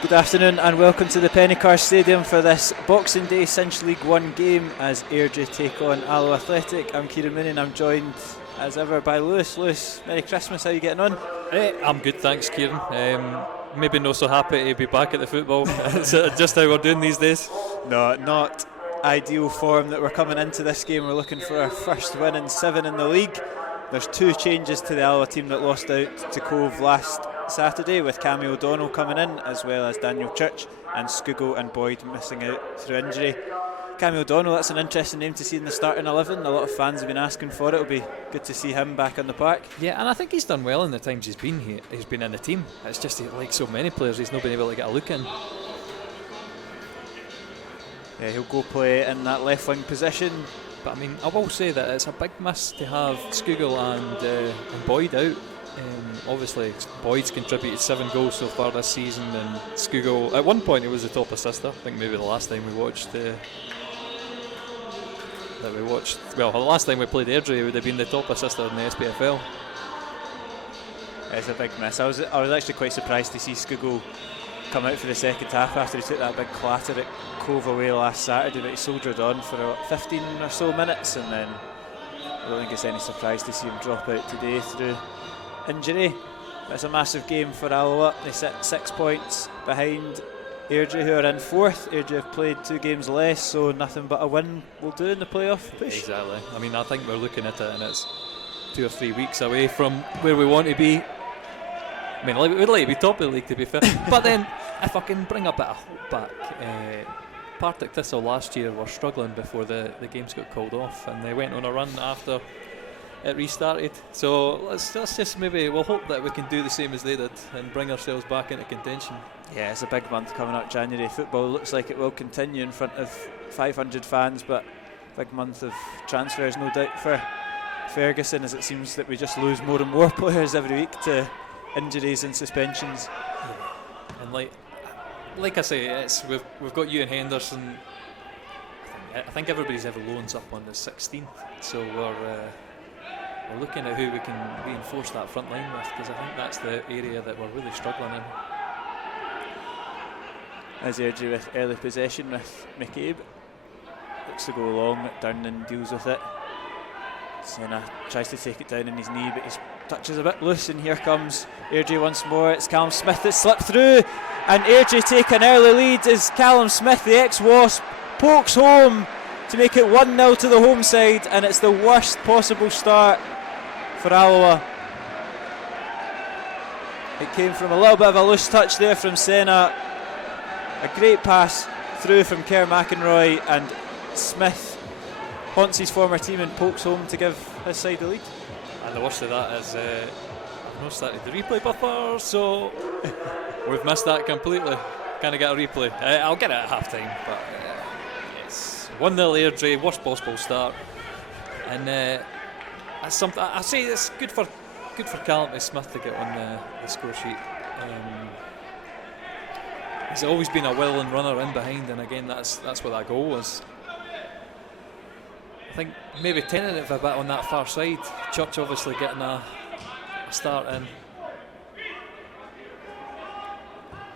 Good afternoon and welcome to the Pennycar Stadium for this Boxing Day Cinch League 1 game as Airdrie take on Alloa Athletic. I'm Kieran Mooney and I'm joined as ever by Lewis. Lewis, Merry Christmas, how are you getting on? I'm good, thanks Kieran. Maybe not so happy to be back at the football. Is it just how we're doing these days? No, not ideal form that we're coming into this game. We're looking for our first win in 7 in the league. There's 2 changes to the Alloa team that lost out to Cove last Saturday, with Cammy O'Donnell coming in as well as Daniel Church, and Scugo and Boyd missing out through injury. Cammy O'Donnell, that's an interesting name to see in the starting 11. A lot of fans have been asking for it. It'll be good to see him back on the park. Yeah, and I think he's done well in the times he's been here. He's been in the team. It's just like so many players, he's not been able to get a look in. Yeah, he'll go play in that left wing position. But I mean, I will say that it's a big miss to have Scugo and Boyd out. Obviously, Boyd's contributed 7 goals so far this season, and Scugo, at one point, he was the top assister. I think maybe the last time we watched. The last time we played Airdrie, he would have been the top assister in the SPFL. It's a big miss. I was actually quite surprised to see Scugo come out for the second half after he took that big clatter at Cove away last Saturday, but he soldiered on for 15 or so minutes, and then I don't think it's any surprise to see him drop out today through injury. It's a massive game for Alloa. They sit 6 points behind Airdrie, who are in 4th. Airdrie have played 2 games less, so nothing but a win will do in the playoff push. Exactly. I mean, I think we're looking at it and it's 2 or 3 weeks away from where we want to be. I mean, we'd like to be top of the league, to be fair. But then, if I can bring a bit of hope back, Partick Thistle last year were struggling before the games got called off, and they went on a run after it restarted. So let's just we'll hope that we can do the same as they did and bring ourselves back into contention. Yeah, it's a big month coming up, January. Football looks like it will continue in front of 500 fans, but big month of transfers, no doubt, for Ferguson, as it seems that we just lose more and more players every week to injuries and suspensions. Yeah. And like I say, we've got Ewan Henderson. I think everybody's ever loans up on the 16th, so we're looking at who we can reinforce that front line with, because I think that's the area that we're really struggling in. As Airdrie with early possession with McCabe, looks to go long, Durnan deals with it. Senna tries to take it down on his knee, but his touch is a bit loose, and here comes Airdrie once more. It's Callum Smith that slipped through, and Airdrie take an early lead as Callum Smith, the ex-Wasp, pokes home to make it 1-0 to the home side, and it's the worst possible start for Alloa. It came from a little bit of a loose touch there from Senna, a great pass through from Kerr McInroy, and Smith haunts his former team and pokes home to give his side the lead. And the worst of that is I've not started the replay buffer, so we've missed that completely. Can't get a replay. I'll get it at half time, but it's 1-0 Airdrie, worst possible start. And that's something I say it's good for Callum Smith to get on the score sheet. He's always been a willing runner in behind, and again that's what that goal was. I think maybe tentative a bit on that far side. Church obviously getting a start in.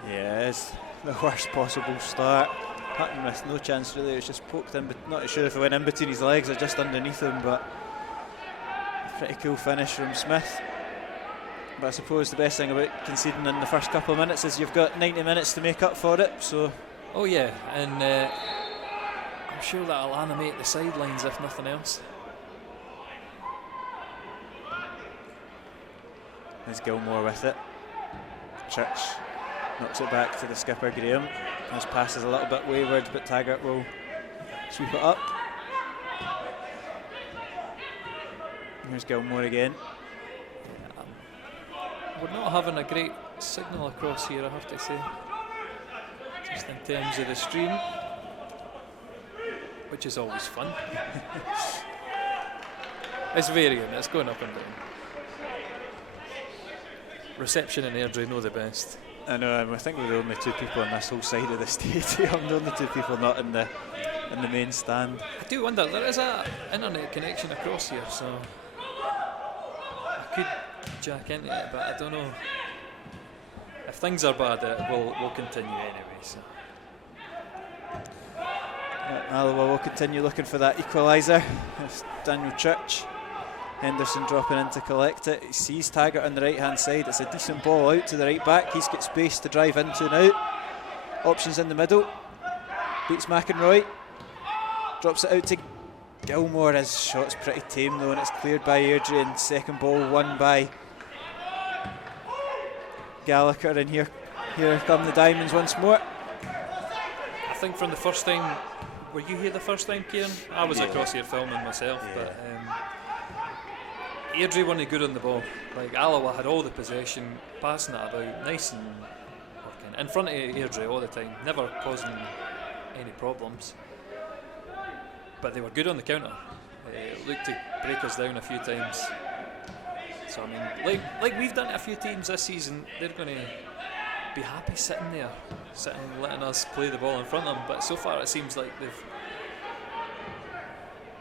Yeah, it's the worst possible start. Hutton with no chance really. It was just poked in, but not sure if it went in between his legs or just underneath him. But a pretty cool finish from Smith. But I suppose the best thing about conceding in the first couple of minutes is you've got 90 minutes to make up for it. So. Oh yeah, and. I'm sure that'll animate the sidelines if nothing else. There's Gilmore with it. Church knocks it back to the skipper Graham. His pass is a little bit wayward, but Taggart will sweep it up. Here's Gilmore again. We're not having a great signal across here, I have to say, just in terms of the stream, which is always fun. It's varying, it's going up and down. Reception in Airdrie know the best. I know, I think we're the only 2 people on this whole side of the stadium. The only 2 people not in the main stand. I do wonder, there is a internet connection across here, so I could Jack into it, but I don't know. If things are bad, we'll continue anyway. So. Alloa will continue looking for that equaliser. It's Daniel Church. Henderson dropping in to collect it. He sees Taggart on the right hand side. It's a decent ball out to the right back. He's got space to drive into and out. Options in the middle. Beats McInroy. Drops it out to Gilmore. His shot's pretty tame though, and it's cleared by Airdrie. And second ball won by Gallagher. And here come the Diamonds once more. I think from the first time, were you here the first time, Kieran? I was across here filming myself, but Airdrie weren't good on the ball. Like Alloa had all the possession, passing it about, nice and working in front of Airdrie all the time, never causing any problems. But they were good on the counter. Looked to break us down a few times. So I mean, like we've done it a few teams this season, they're going to be happy sitting there, letting us play the ball in front of them. But so far it seems like they've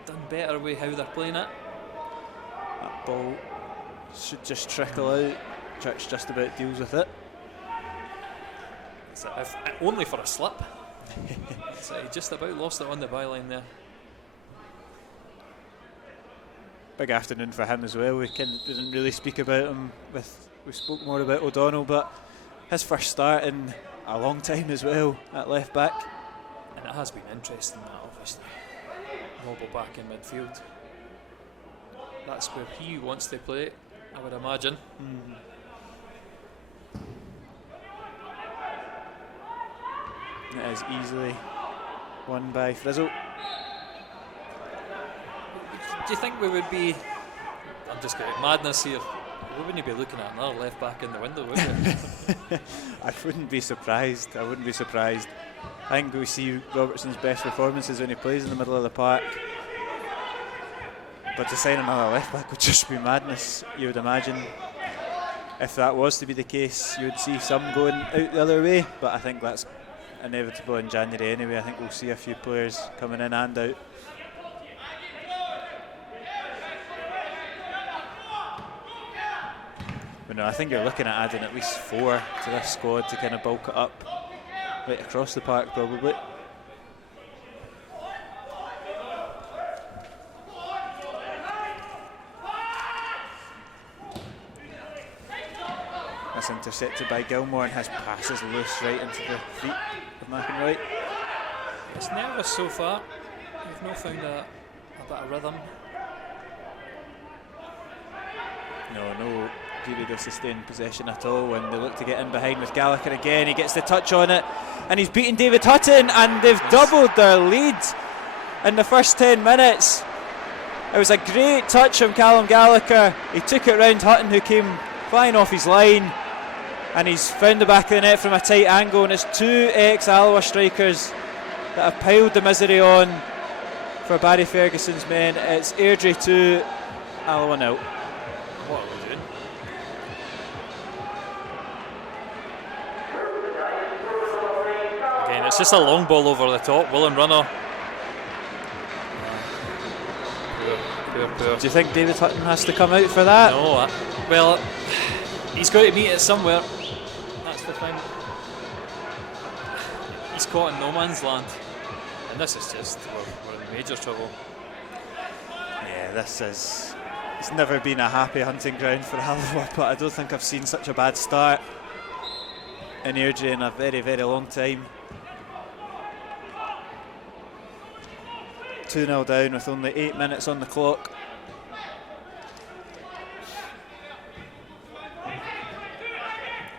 done better with how they're playing it. That ball should just trickle out. Church just about deals with it. So if only for a slip. So he just about lost it on the byline there. Big afternoon for him as well. We didn't really speak about him. We spoke more about O'Donnell, but his first start in a long time as well at left back. And it has been interesting that obviously. Mobile back in midfield. That's where he wants to play, I would imagine. It is easily won by Frizzle. Do you think we would be, I'm just getting madness here, we wouldn't be looking at another left back in the window, would we? I wouldn't be surprised. I think we see Robertson's best performances when he plays in the middle of the park. But to sign another left back would just be madness, you would imagine. If that was to be the case, you would see some going out the other way, but I think that's inevitable in January anyway. I think we'll see a few players coming in and out. But no, I think you're looking at adding at least 4 to this squad to kind of bulk it up right across the park probably. That's intercepted by Gilmore, and his pass is loose right into the feet of McInroy. It's nervous so far. We've not found a bit of rhythm. No period of sustained possession at all when they look to get in behind with Gallagher again. He gets the touch on it and he's beaten David Hutton, and they've doubled their lead in the first 10 minutes. It was a great touch from Callum Gallagher. He took it round Hutton, who came flying off his line, and he's found the back of the net from a tight angle, and it's 2 ex-Alloa strikers that have piled the misery on for Barry Ferguson's men. It's Airdrie 2, Alloa 0. What are we doing? Again, it's just a long ball over the top. Willen runner. Poor. Do you think David Hutton has to come out for that? No, well, he's got to meet it somewhere. That's the thing. He's caught in no man's land, and this is just we're in major trouble. Yeah, it's never been a happy hunting ground for Alloa, but I don't think I've seen such a bad start in Airdrie in a very, very long time. 2-0 down with only 8 minutes on the clock.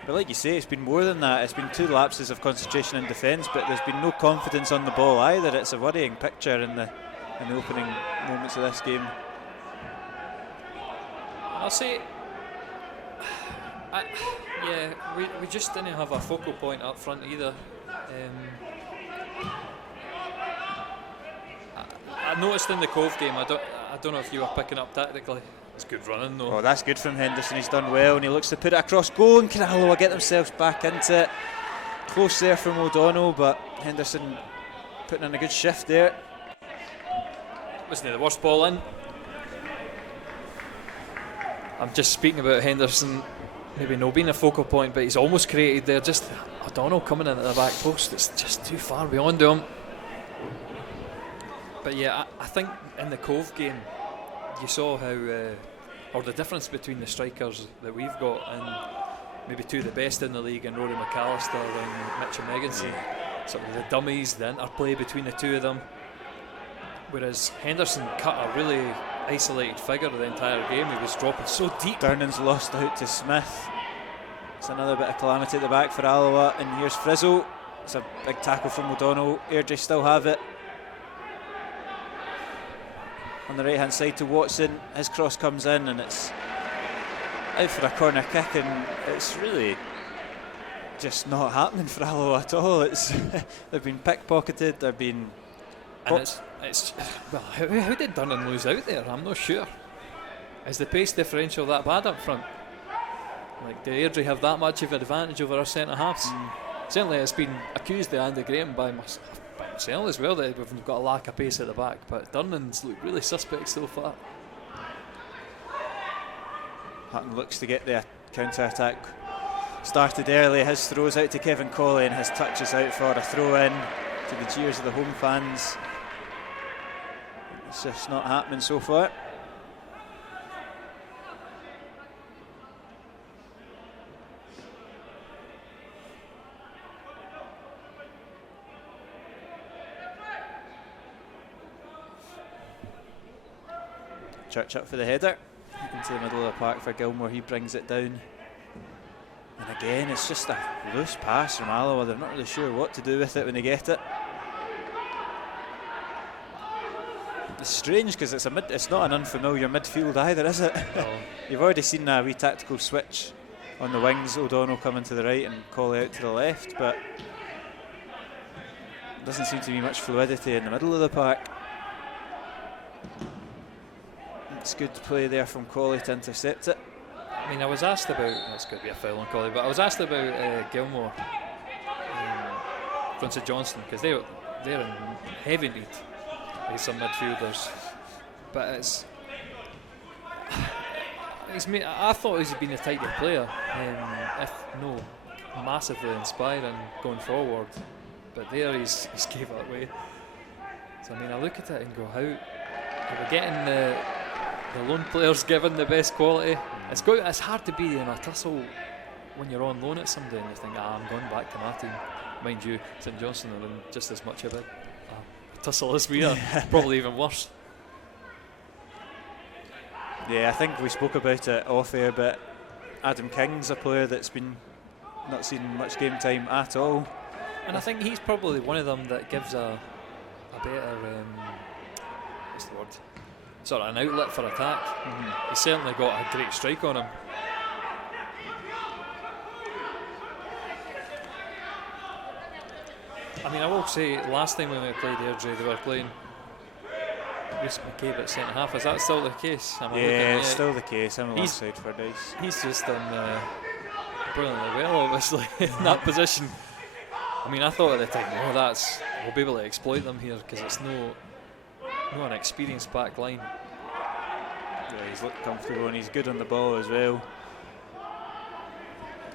But like you say, it's been more than that. It's been 2 lapses of concentration in defence, but there's been no confidence on the ball either. It's a worrying picture in the opening moments of this game. I'll say, we just didn't have a focal point up front either. I noticed in the Cove game, I don't know if you were picking up tactically. It's good running though. Oh, that's good from Henderson. He's done well, and he looks to put it across goal. And can Alloa get themselves back into it? Close there from O'Donnell, but Henderson putting in a good shift there. Wasn't it the worst ball in? I'm just speaking about Henderson maybe no being a focal point, but he's almost created there. Just O'Donnell coming in at the back post, it's just too far beyond him. But yeah, I think in the Cove game you saw how or the difference between the strikers that we've got and maybe two of the best in the league, and Rory McAllister and Mitchell Megginson. Sort of the dummies, the interplay between the two of them. Whereas Henderson cut a really isolated figure the entire game. He was dropping so deep. Durnan's lost out to Smith. It's another bit of calamity at the back for Alloa, and here's Frizzle. It's a big tackle from O'Donnell. Airdrie still have it. On the right hand side to Watson. His cross comes in and it's out for a corner kick, and it's really just not happening for Alloa at all. It's they've been pickpocketed, they've been... And it's well, how did Durnan lose out there? I'm not sure. Is the pace differential that bad up front? Like, do Airdrie have that much of an advantage over our centre halves? Certainly it's been accused of Andy Graham by myself as well that we've got a lack of pace at the back, but Durnan's looked really suspect so far. Hutton looks to get the counter-attack started early. His throws out to Kevin Colley and his touch is out for a throw-in to the cheers of the home fans. It's just not happening so far. Church up for the header into the middle of the park for Gilmore. He brings it down, and again it's just a loose pass from Alloa. They're not really sure what to do with it when they get it. It's strange because it's not an unfamiliar midfield either, is it? No. You've already seen a wee tactical switch on the wings, O'Donnell coming to the right and Colley out to the left, but doesn't seem to be much fluidity in the middle of the park. It's good play there from Colley to intercept it. I mean, I was asked about, that's going to be a foul on Colley, but I was asked about Gilmore front of Johnson, because they're in heavy need with some midfielders. But I thought he's been a type of player, if no massively inspiring going forward. But there he's gave it away. So I mean, I look at it and go, how are we getting the lone players given the best quality? It's hard to be in a tussle when you're on loan at somebody and you think, I'm going back to my team. Mind you, St Johnstone are in just as much of a tussle as we are, probably even worse. Yeah, I think we spoke about it off air, but Adam King's a player that's been not seen much game time at all. And I think he's probably one of them that gives a better, what's the word? Sort of an outlet for attack. He's certainly got a great strike on him. I mean, I will say, last time when we played Airdrie, they were playing Rhys McCabe at centre half. Is that still the case? Yeah, it's still the case. I'm alongside for Dice. He's just done brilliantly well, obviously, in that position. I mean, I thought at the time, we'll be able to exploit them here because it's no an experienced back line. Yeah, he's looked comfortable and he's good on the ball as well.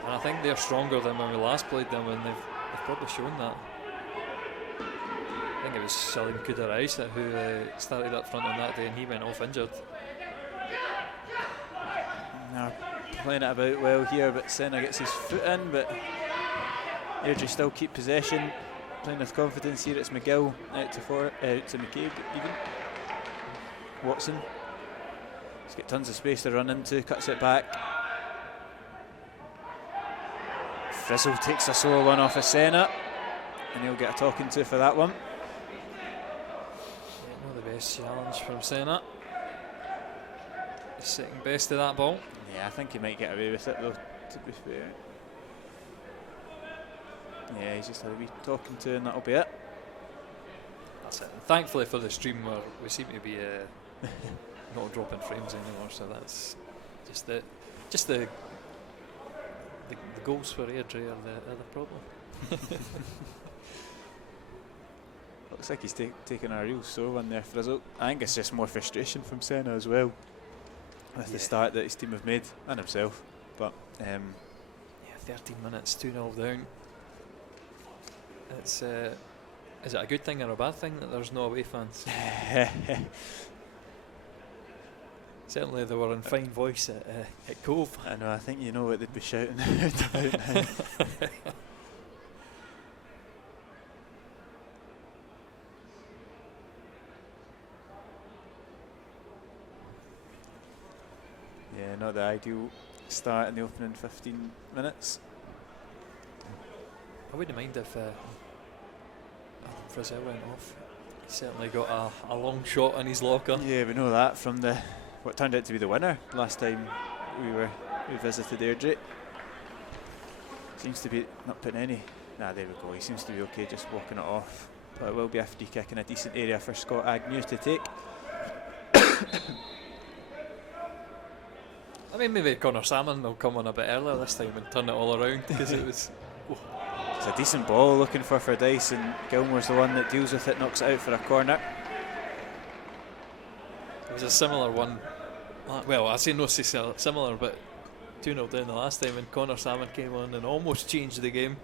And I think they're stronger than when we last played them, and they've probably shown that. I think it was Salim Kudaraisa who started up front on that day, and he went off injured. They're playing it about well here, but Senna gets his foot in, but Airdrie still keep possession. Playing with confidence here. It's McGill out to McCabe even. Watson. He's got tons of space to run into, cuts it back. Frizzle takes a solo one off of Senna, and he'll get a talking to for that one. Yeah, not the best challenge from Senna. The second best of that ball. Yeah, I think he might get away with it though, to be fair. Yeah, he's just had a wee talking to, and that'll be it. That's it. And thankfully for the stream, where we seem to be not dropping frames anymore, so that's just the goals for Airdrie are the problem. Looks like he's taking a real sore one there, Frizzle. I think it's just more frustration from Senna as well. with the start that his team have made, and himself. But 13 minutes, 2-0 down. It's is it a good thing or a bad thing that there's no away fans? Certainly they were in fine voice at Cove. I know, I think you know what they'd be shouting about now. Yeah, not the ideal start in the opening 15 minutes. I wouldn't mind if Frizzell went off. He certainly got a long shot in his locker. Yeah, we know that from what turned out to be the winner last time we visited Airdrie. Seems to be not putting any. There we go. He seems to be okay just walking it off. But it will be a free kick in a decent area for Scott Agnew to take. I mean, maybe Connor Salmon will come on a bit earlier this time and turn it all around, because it was. It's a decent ball looking for Fordyce, and Gilmore's the one that deals with it, knocks it out for a corner. It was a similar one. Well, I say no similar, but 2-0 down the last time, and Connor Salmon came on and almost changed the game.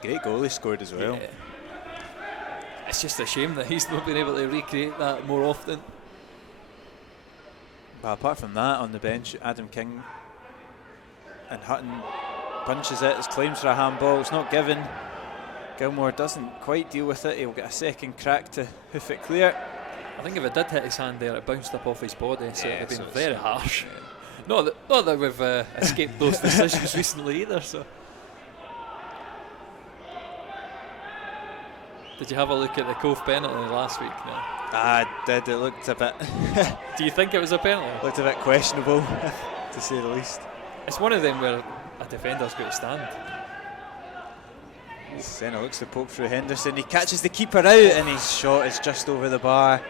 Great goal he scored as well. Yeah. It's just a shame that he's not been able to recreate that more often. But apart from that, on the bench, Adam King and Hutton punches it. His claims for a handball. It's not given. Gilmore doesn't quite deal with it. He'll get a second crack to hoof it clear. I think if it did hit his hand there, it bounced up off his body, so Yeah, it would have been so very harsh. Not that we've escaped those decisions recently either. So, did you have a look at the Cove penalty last week? No. I did. It looked a bit. Do you think it was a penalty? Looked a bit questionable, to say the least. It's one of them where a defender's got to stand. Senna looks to poke through Henderson. He catches the keeper out, and his shot is just over the bar.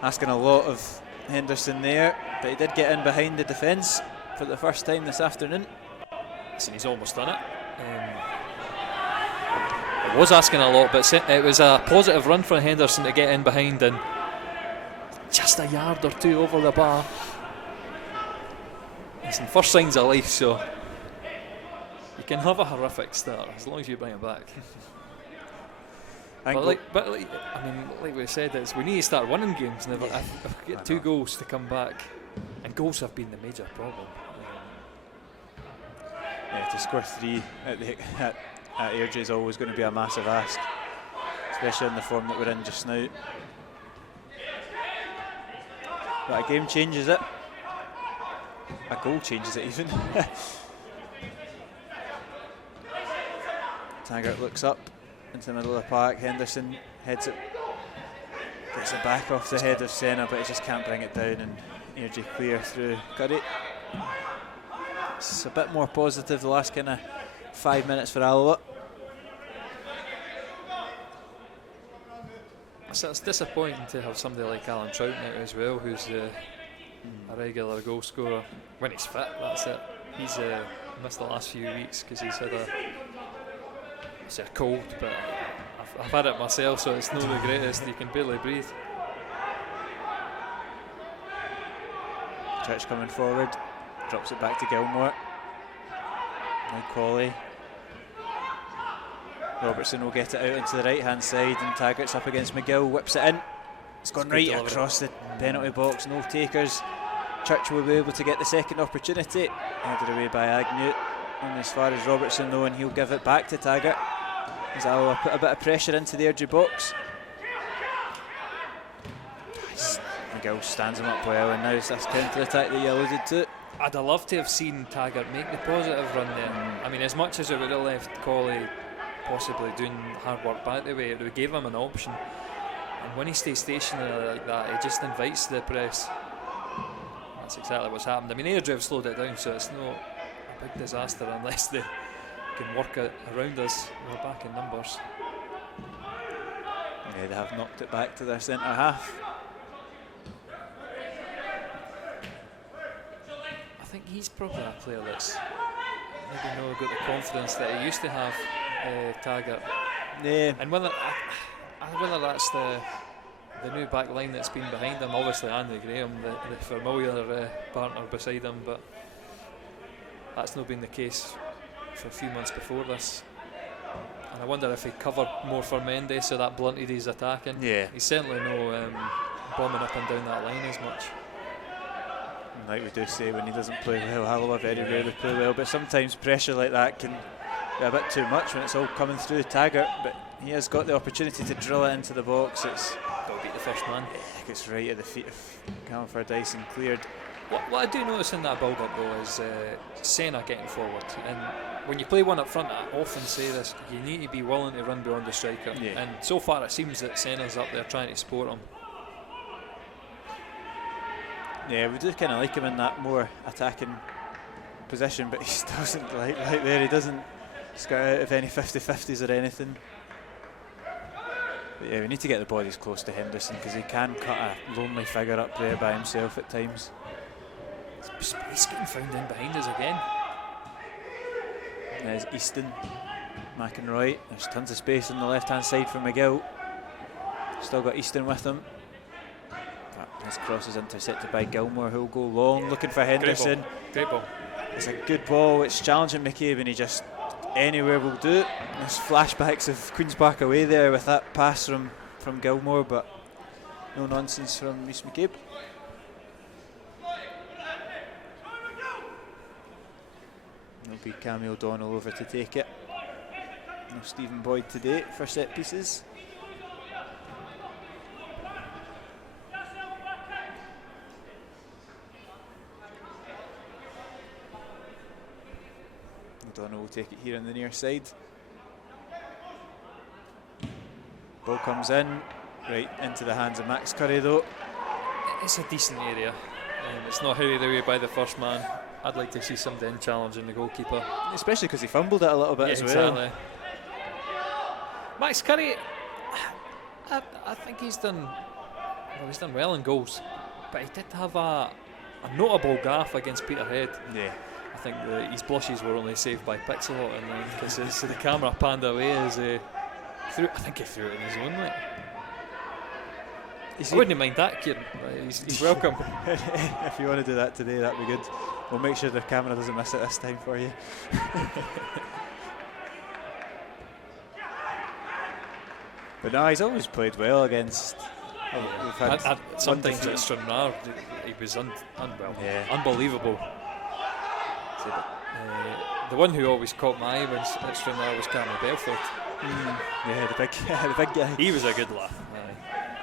Asking a lot of Henderson there, but he did get in behind the defence for the first time this afternoon. Listen, he's almost done it. It was asking a lot, but it was a positive run for Henderson to get in behind, and just a yard or two over the bar. Listen, first signs of life, so you can have a horrific start as long as you bring it back. But like we said, we need to start winning games. And if we get 2 goals to come back, and goals have been the major problem. Yeah, to score 3 at Airdrie is always going to be a massive ask, especially in the form that we're in just now. But a game changes it. A goal changes it even. Taggart looks up into the middle of the park. Henderson heads it, gets it back off the head of Senna, but he just can't bring it down, and Airdrie clear through Curry. It's a bit more positive the last kind of 5 minutes for Alloa. So it's disappointing to have somebody like Alan Trout now as well, who's a regular goal scorer when he's fit. That's it. He's missed the last few weeks because he's had a cold, but I've had it myself, so it's not the greatest. You can barely breathe. Church coming forward, drops it back to Gilmore. Now Colley. Robertson will get it out into the right hand side, and Taggart's up against McGill, whips it in. It's gone right across the penalty box, no takers. Church will be able to get the second opportunity. Headed away by Agnew. And as far as Robertson though, and he'll give it back to Taggart. As Alloa put a bit of pressure into the Airdrie box. McGill stands him up well, and now it's this counter-attack that you alluded to. I'd have loved to have seen Taggart make the positive run there. I mean, as much as it would have left Colley possibly doing hard work back the way, it gave him an option. And when he stays stationary like that, he just invites the press. That's exactly what's happened. I mean, Airdrie have slowed it down, so it's not a big disaster unless they can work it around us. We're back in numbers. Yeah, they have knocked it back to their centre half. I think he's probably a player that's maybe not got the confidence that he used to have, Taggart. Yeah. And whether that's the new back line that's been behind him. Obviously Andy Graham, the familiar partner beside him, but that's not been the case for a few months before this. And I wonder if he covered more for Mendes, so that blunted his attacking. Yeah. He's certainly no bombing up and down that line as much. Like we do say, when he doesn't play well, Alloa very rarely play well, but sometimes pressure like that can be a bit too much when it's all coming through Taggart, but he has got the opportunity to drill it into the box. It's got to beat the first man. It's right at the feet of Callum Fordyce and cleared. What I do notice in that build-up though is Senna getting forward, and when you play one up front, I often say this, you need to be willing to run beyond the striker, and so far it seems that Senna's up there trying to support him. Yeah, we do kind of like him in that more attacking position, but he still doesn't like there. He doesn't scout out of any 50-50s or anything. But yeah, we need to get the bodies close to Henderson because he can cut a lonely figure up there by himself at times. Space getting found in behind us again. There's Easton, McInroy. There's tons of space on the left-hand side for McGill. Still got Easton with him. His cross is intercepted by Gilmore, who'll go long, looking for Henderson. Great ball. It's a good ball. It's challenging McCabe, and he just anywhere will do it. There's flashbacks of Queen's Park away there with that pass from Gilmore, but no nonsense from Rhys McCabe. There'll be Cammy O'Donnell over to take it. No Stephen Boyd today for set pieces. O'Donnell will take it here on the near side. Ball comes in, right into the hands of Max Curry though. It's a decent area. It's not hurried away by the first man. I'd like to see somebody challenging the goalkeeper. Especially because he fumbled it a little bit as well. Exactly. Max Curry, I think he's done well in goals, but he did have a notable gaff against Peterhead. Yeah. I think his blushes were only saved by Pixelot, and then because the camera panned away as I think he threw it in his own way. I wouldn't mind that, Kieran. He's welcome. If you want to do that today, that'd be good. We'll make sure the camera doesn't miss it this time for you. But no, he's always played well against. Sometimes at Stranraer, he was unbelievable. The one who always caught my eye when at Stranraer was Cameron Belford. Yeah, the big guy. He was a good laugh.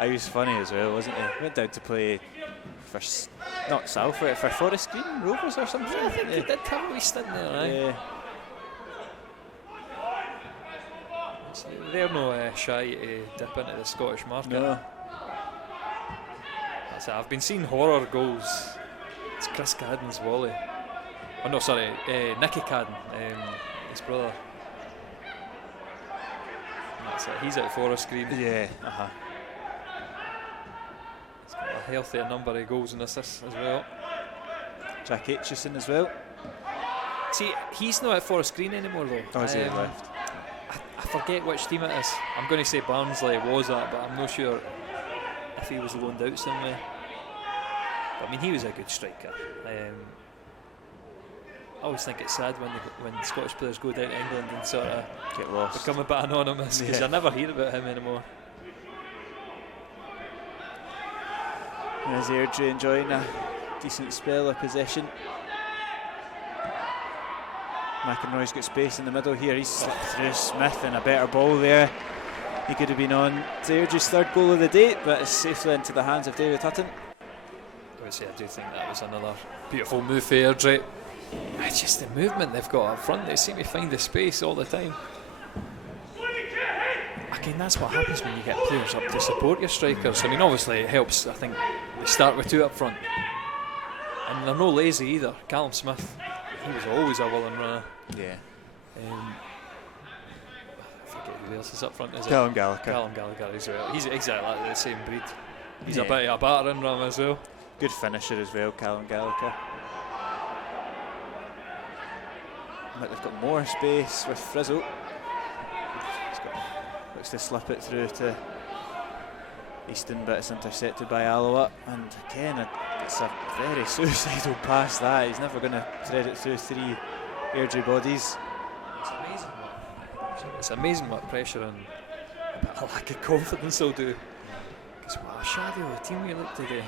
He was funny as well, wasn't he? Went down to play for not Salford, for Forest Green Rovers or something. Yeah, I think he did have a wee stint there. Yeah. They're no shy to dip into the Scottish market. No. That's it. I've been seeing horror goals. It's Chris Cadden's volley. Oh no, sorry, Nicky Cadden, his brother. That's it. He's at Forest Green. Yeah. He's got a healthier number of goals and assists as well. Jack Aitchison as well. See, he's not at Forest Green anymore though. Oh, is he left? I forget which team it is. I'm going to say Barnsley was that, but I'm not sure if he was loaned out somewhere. But I mean, he was a good striker. I always think it's sad when Scottish players go down to England and sort of get lost, become a bit anonymous, because I never hear about him anymore. There's Airdrie enjoying a decent spell of possession. McInroy's got space in the middle here. He's slipped through Smith, and a better ball there. He could have been on to Airdrie's third goal of the day, but it's safely into the hands of David Hutton. I do think that was another beautiful move for Airdrie. It's just the movement they've got up front. They seem to find the space all the time. Again, that's what happens when you get players up to support your strikers. I mean, obviously it helps. I think they start with two up front, and they're no lazy either. Callum Smith, he was always a willing runner. Yeah. I forget who else is up front. Is Callum Gallagher. Callum Gallagher as well. He's exactly like the same breed. He's a bit of a battering ram as well. Good finisher as well, Callum Gallagher. But they've got more space with Frizzle. Looks to slip it through to Easton, but it's intercepted by Alloa, and again it's a very suicidal pass that. He's never going to thread it through 3 Airdrie bodies. It's amazing what pressure and a bit of lack of confidence will do. Because what a shadow of the team we look today.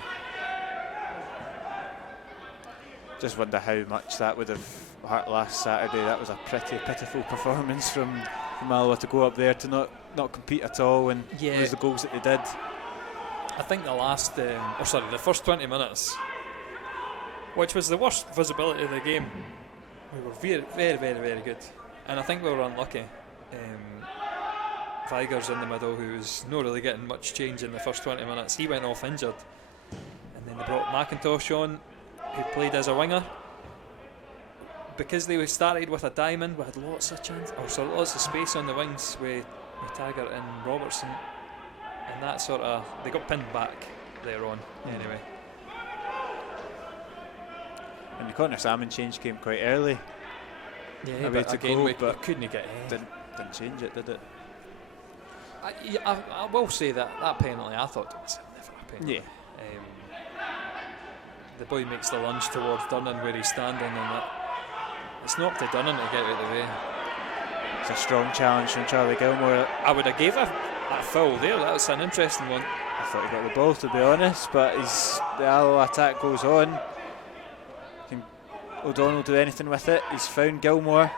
Just wonder how much that would have hurt last Saturday. That was a pretty pitiful performance from Alloa to go up there to not compete at all and lose the goals that they did. I think the first 20 minutes, which was the worst visibility of the game, we were very, very, very, very good. And I think we were unlucky. Viger's in the middle, who was not really getting much change in the first 20 minutes. He went off injured. And then they brought McIntosh on, who played as a winger. Because they started with a diamond, we had lots of lots of space on the wings with Taggart and Robertson. And that they got pinned back there on, anyway. And the Connor Salmon change came quite early. Yeah, but again, we couldn't get in. Didn't change it, did it? I will say that penalty, I thought it was never a penalty. Yeah. The boy makes the lunge towards Dunnan where he's standing, and it's not up to Dunnan to get out of the way. It's a strong challenge from Charlie Gilmore. I would have gave that foul there. That was an interesting one. I thought he got the ball, to be honest, but the Alloa attack goes on. Can O'Donnell do anything with it? He's found Gilmore.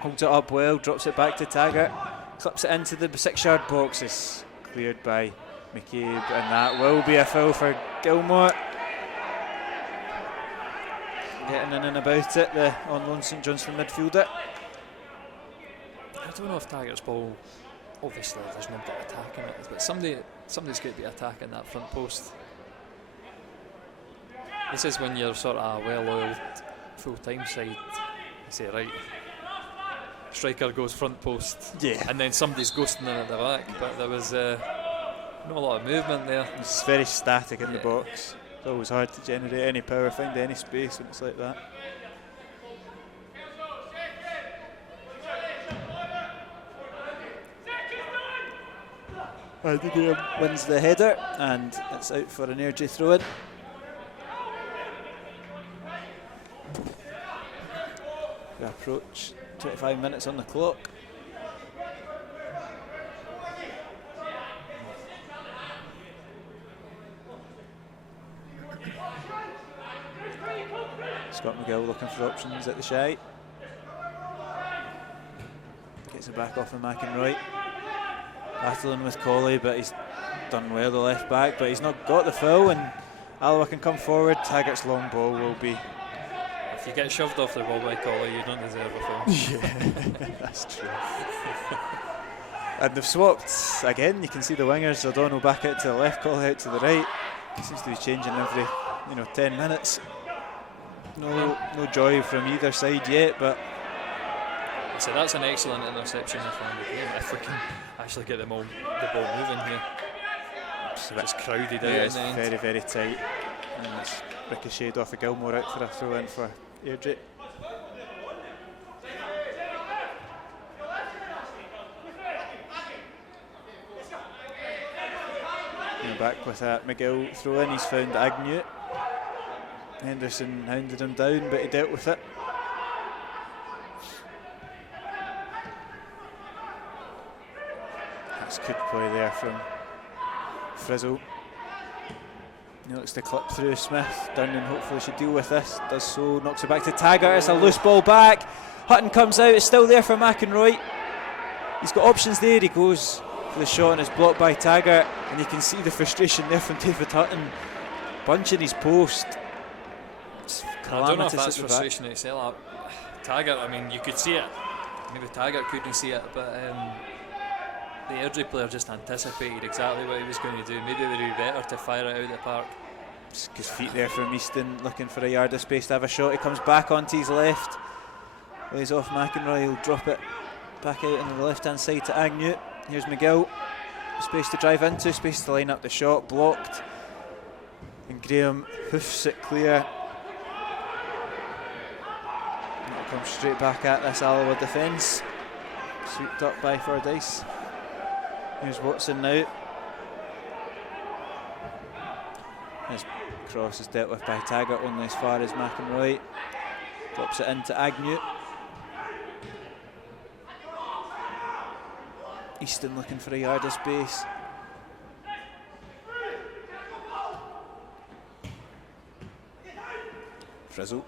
Holds it up well, drops it back to Taggart, clips it into the 6-yard box. It's cleared by McCabe, and that will be a foul for Gilmore. Getting in and about it, the on loan St Johnstone midfielder. I don't know if Taggart's ball, obviously there's nobody attacking it, but somebody's got to be attacking that front post. This is when you're sort of a well-oiled full-time side. You say, right, striker goes front post, and then somebody's ghosting in at the back, but there was not a lot of movement there. It's very static in the box. It's always hard to generate any power, find any space when it's like that. Graham wins the header, and it's out for an Airdrie throw-in. We approach 25 minutes on the clock. Scott McGill looking for options at the shy. Gets it back off of McInroy. Battling with Colley, but he's done well, the left back, but he's not got the foul, and Alloa can come forward. Taggart's long ball will be... If you get shoved off the ball by Colley, you don't deserve a foul. Yeah, that's true. And they've swapped again. You can see the wingers. O'Donnell back out to the left, Colley out to the right. It seems to be changing every 10 minutes. No joy from either side yet, but... So that's an excellent interception if we can actually get the ball moving here. It's crowded out. Yeah, it's very, very tight. And it's ricocheted off of Gilmore out for a throw-in for Airdrie. Back with a McGill throw-in. He's found Agnew. Henderson hounded him down, but he dealt with it. That's good play there from Frizzle. He looks to clip through Smith. Durnan hopefully should deal with this. Does so, knocks it back to Taggart. It's a loose ball back. Hutton comes out. It's still there for McInroy. He's got options there. He goes for the shot and it's blocked by Taggart. And you can see the frustration there from David Hutton. Bunching his post. I don't know if that's frustration itself. Taggart, I mean, you could see it. Maybe Taggart couldn't see it, but the Airdrie player just anticipated exactly what he was going to do. Maybe it would be better to fire it out of the park. His feet there from Easton, looking for a yard of space to have a shot. He comes back onto his left, lays off McInroy. He'll drop it back out on the left-hand side to Agnew. Here's McGill. Space to drive into, space to line up the shot. Blocked. And Graham hoofs it clear. It'll come straight back at this Alloa defence. Swept up by Fordyce. Here's Watson now. cross is dealt with by Taggart, only as far as McInroy. Drops it into Agnew. Easton looking for a yard of space. Frizzle.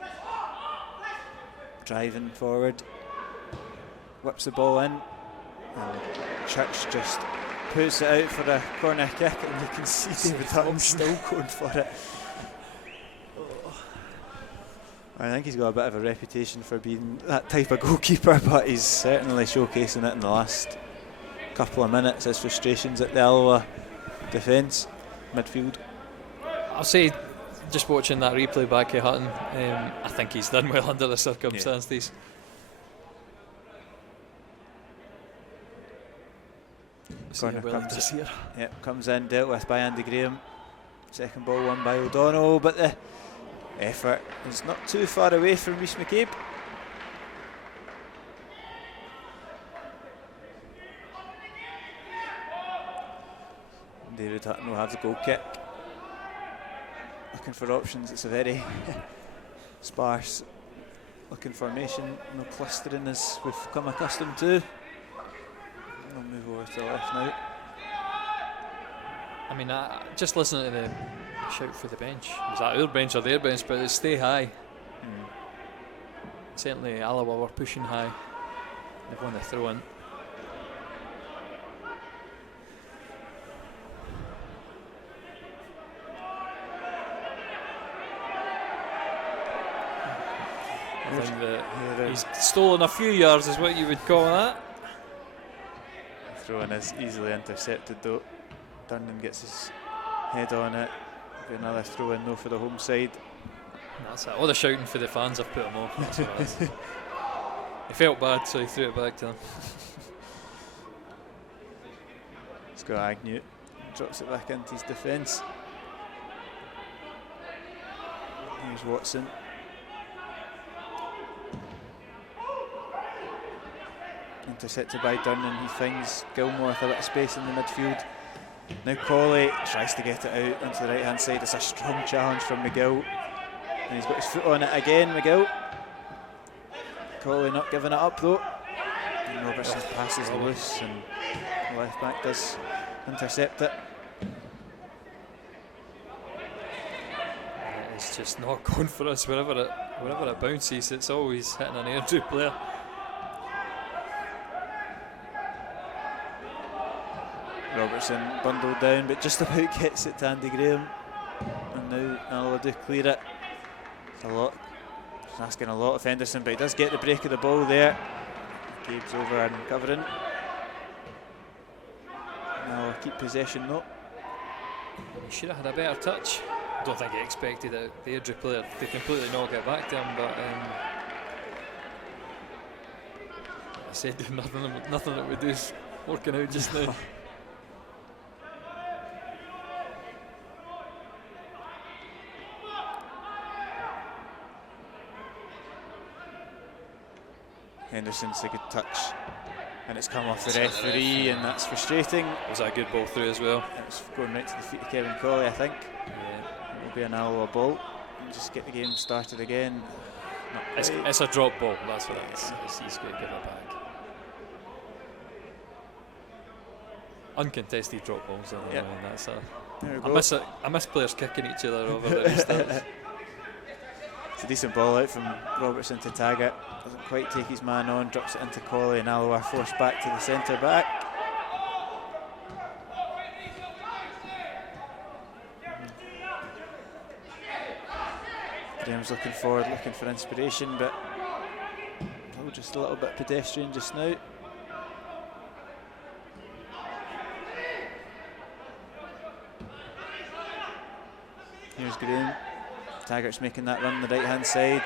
Driving forward. Whips the ball in. And Church just puts it out for a corner kick, and you can see David Hutton still going for it. I think he's got a bit of a reputation for being that type of goalkeeper, but he's certainly showcasing it in the last couple of minutes. His frustrations at the Alloa defence, midfield. I'll say, just watching that replay back of Hutton, I think he's done well under the circumstances. Corner comes in, dealt with by Andy Graham. Second ball won by O'Donnell, but the effort is not too far away from Rhys McCabe. David Hutton will have the goal kick. Looking for options, it's a very sparse looking formation, no clustering as we've come accustomed to. We'll move over to the left now. I mean, just listening to the shout for the bench, was that our bench or their bench, but it's stay high. Certainly Alloa were pushing high. They've won the throw in. I think that he's stolen a few yards is what you would call that. Throw in is easily intercepted though. Durnan gets his head on it. Another throw in though for the home side. That's it. All the shouting for the fans have put him off. That's what it is. He felt bad, so he threw it back to them. He's got Agnew. Drops it back into his defence. Here's Watson. Intercepted by Durnan. He finds Gilmore with a bit of space in the midfield. Now Colley tries to get it out onto the right hand side. It's a strong challenge from McGill, and he's got his foot on it again. McGill. Colley not giving it up though, and Robertson passes loose, and the left back does intercept it. It's just not going for us. Wherever it bounces, it's always hitting an Airdrie player. Robertson bundled down, but just about gets it to Andy Graham, and now Alloa do clear it. It's a lot. He's asking a lot of Henderson, but he does get the break of the ball there. Gabe's over and covering. Alloa keep possession though. He should have had a better touch. I don't think he expected the Airdrie player to completely knock it back to him, but I said nothing that we do is working out just now. Henderson's a good touch, and it's come off the referee, and that's frustrating. Was that a good ball through as well? It's going right to the feet of Kevin Colley, I think. Yeah. It'll be an Alloa ball. And just get the game started again. It's a drop ball, that's what it is. He's going to give it back. Uncontested drop balls, yep. And that's I miss players kicking each other over the restarts. It's a decent ball out from Robertson to Taggart. Doesn't quite take his man on, drops it into Colley, and Alloa are forced back to the centre back. Graham's looking forward, looking for inspiration, but just a little bit pedestrian just now. Here's Graham. Taggart's making that run the right hand side.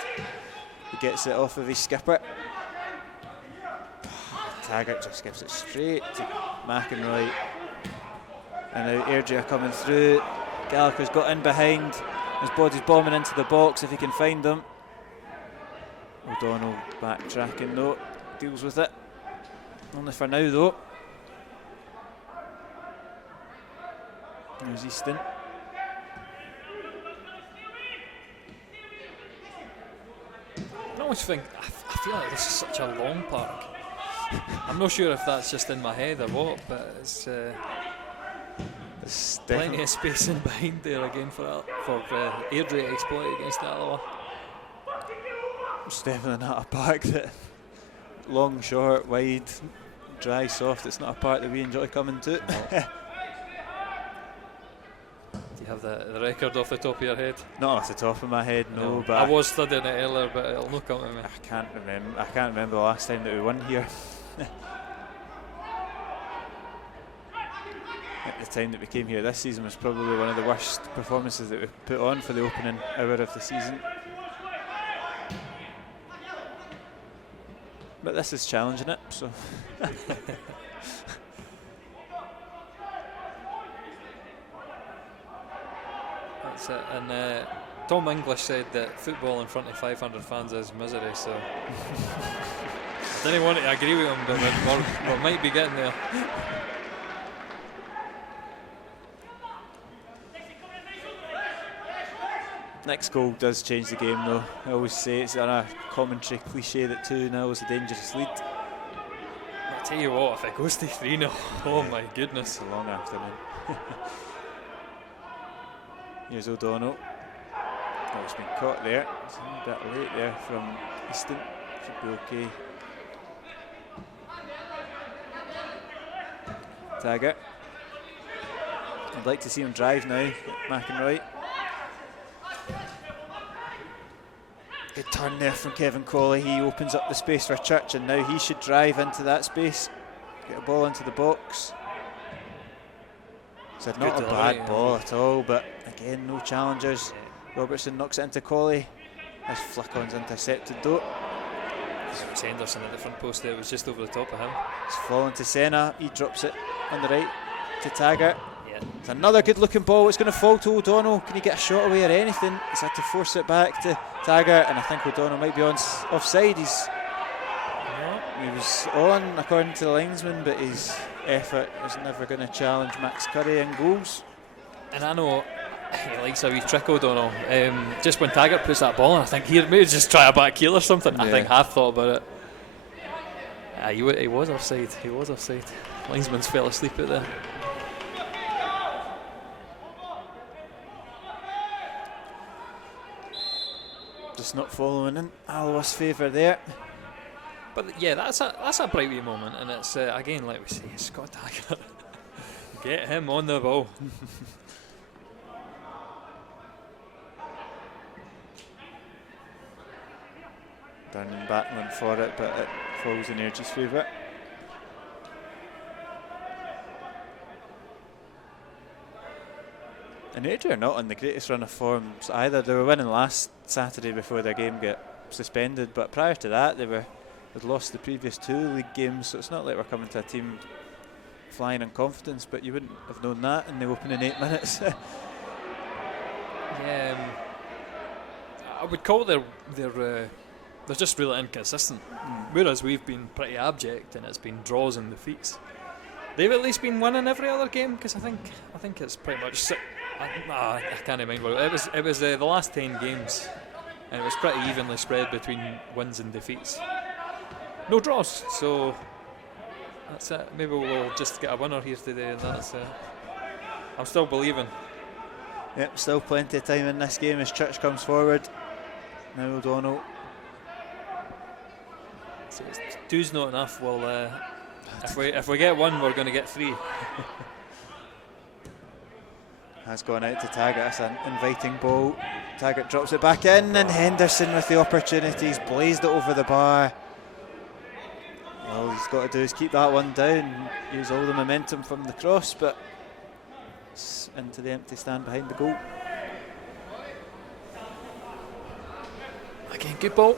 He gets it off of his skipper. Taggart just gives it straight to McInroy. And now Airdrie are coming through. Gallagher's got in behind. His body's bombing into the box if he can find them. O'Donnell backtracking though. Deals with it. Only for now though. There's Easton. always think, I feel like this is such a long park. I'm not sure if that's just in my head or what, but it's plenty of space in behind there again for Airdrie to exploit against Alloa. It's definitely not a park that long, short, wide, dry, soft. It's not a park that we enjoy coming to. No. Do you have the record off the top of your head? Not off the top of my head, no. But I was studying it earlier, but it'll not come to me. I can't remember the last time that we won here. At the time that we came here this season was probably one of the worst performances that we put on for the opening hour of the season. But this is challenging it, so. That's it. And Tom English said that football in front of 500 fans is misery, so I didn't want to agree with him, but we might be getting there. Next goal does change the game, though. I always say it's a commentary cliche that 2-0 is a dangerous lead. I tell you what, if it goes to 3-0, oh my goodness. It's a long afternoon. Here's O'Donnell. Oh, it's been caught there. It's a bit late there from Easton. Should be okay. Taggart. I'd like to see him drive now, McEnroy. Good turn there from Kevin Colley. He opens up the space for Church, and now he should drive into that space, get a ball into the box. It's not a bad ball at all, but again, no challengers. Robertson knocks it into Colley. As Flickon's intercepted though. It's Henderson at the front post there, it was just over the top of him. It's fallen to Senna, he drops it on the right to Taggart. Yeah. It's another good looking ball, it's going to fall to O'Donnell. Can he get a shot away or anything? He's had to force it back to Taggart, and I think O'Donnell might be offside. He was on according to the linesman, but his effort was never going to challenge Max Curry in goals. And I know he likes a wee trick, O'Donnell. Just when Taggart puts that ball in, I think here maybe just try a back heel or something. Yeah. I think half thought about it. He was offside. He was offside. Linesman's fell asleep out there. Just not following in Alloa's favour there. But yeah, that's a bright wee moment, and it's again, like we say, Scott Taggart. Get him on the ball. Burning battling for it, but it falls in Airdrie's favour. And Airdrie are not on the greatest run of forms either. They were winning last Saturday before their game got suspended, but prior to that they'd lost the previous 2 league games, so it's not like we're coming to a team flying in confidence, but you wouldn't have known that in the opening 8 minutes. Yeah, I would call they're just really inconsistent, whereas we've been pretty abject and it's been draws and defeats. They've at least been winning every other game, because I think it's pretty much I can't remember what it was the last 10 games, and it was pretty evenly spread between wins and defeats. No draws, so that's it. Maybe we'll just get a winner here today, and that's I'm still believing. Yep, still plenty of time in this game as Church comes forward. Now O'Donnell. So 2's not enough. Well, if we get 1, we're going to get 3. Has gone out to Taggart. It's an inviting ball. Taggart drops it back in, and Henderson with the opportunities blazed it over the bar. All he's got to do is keep that one down, use all the momentum from the cross, but it's into the empty stand behind the goal. Again, good ball.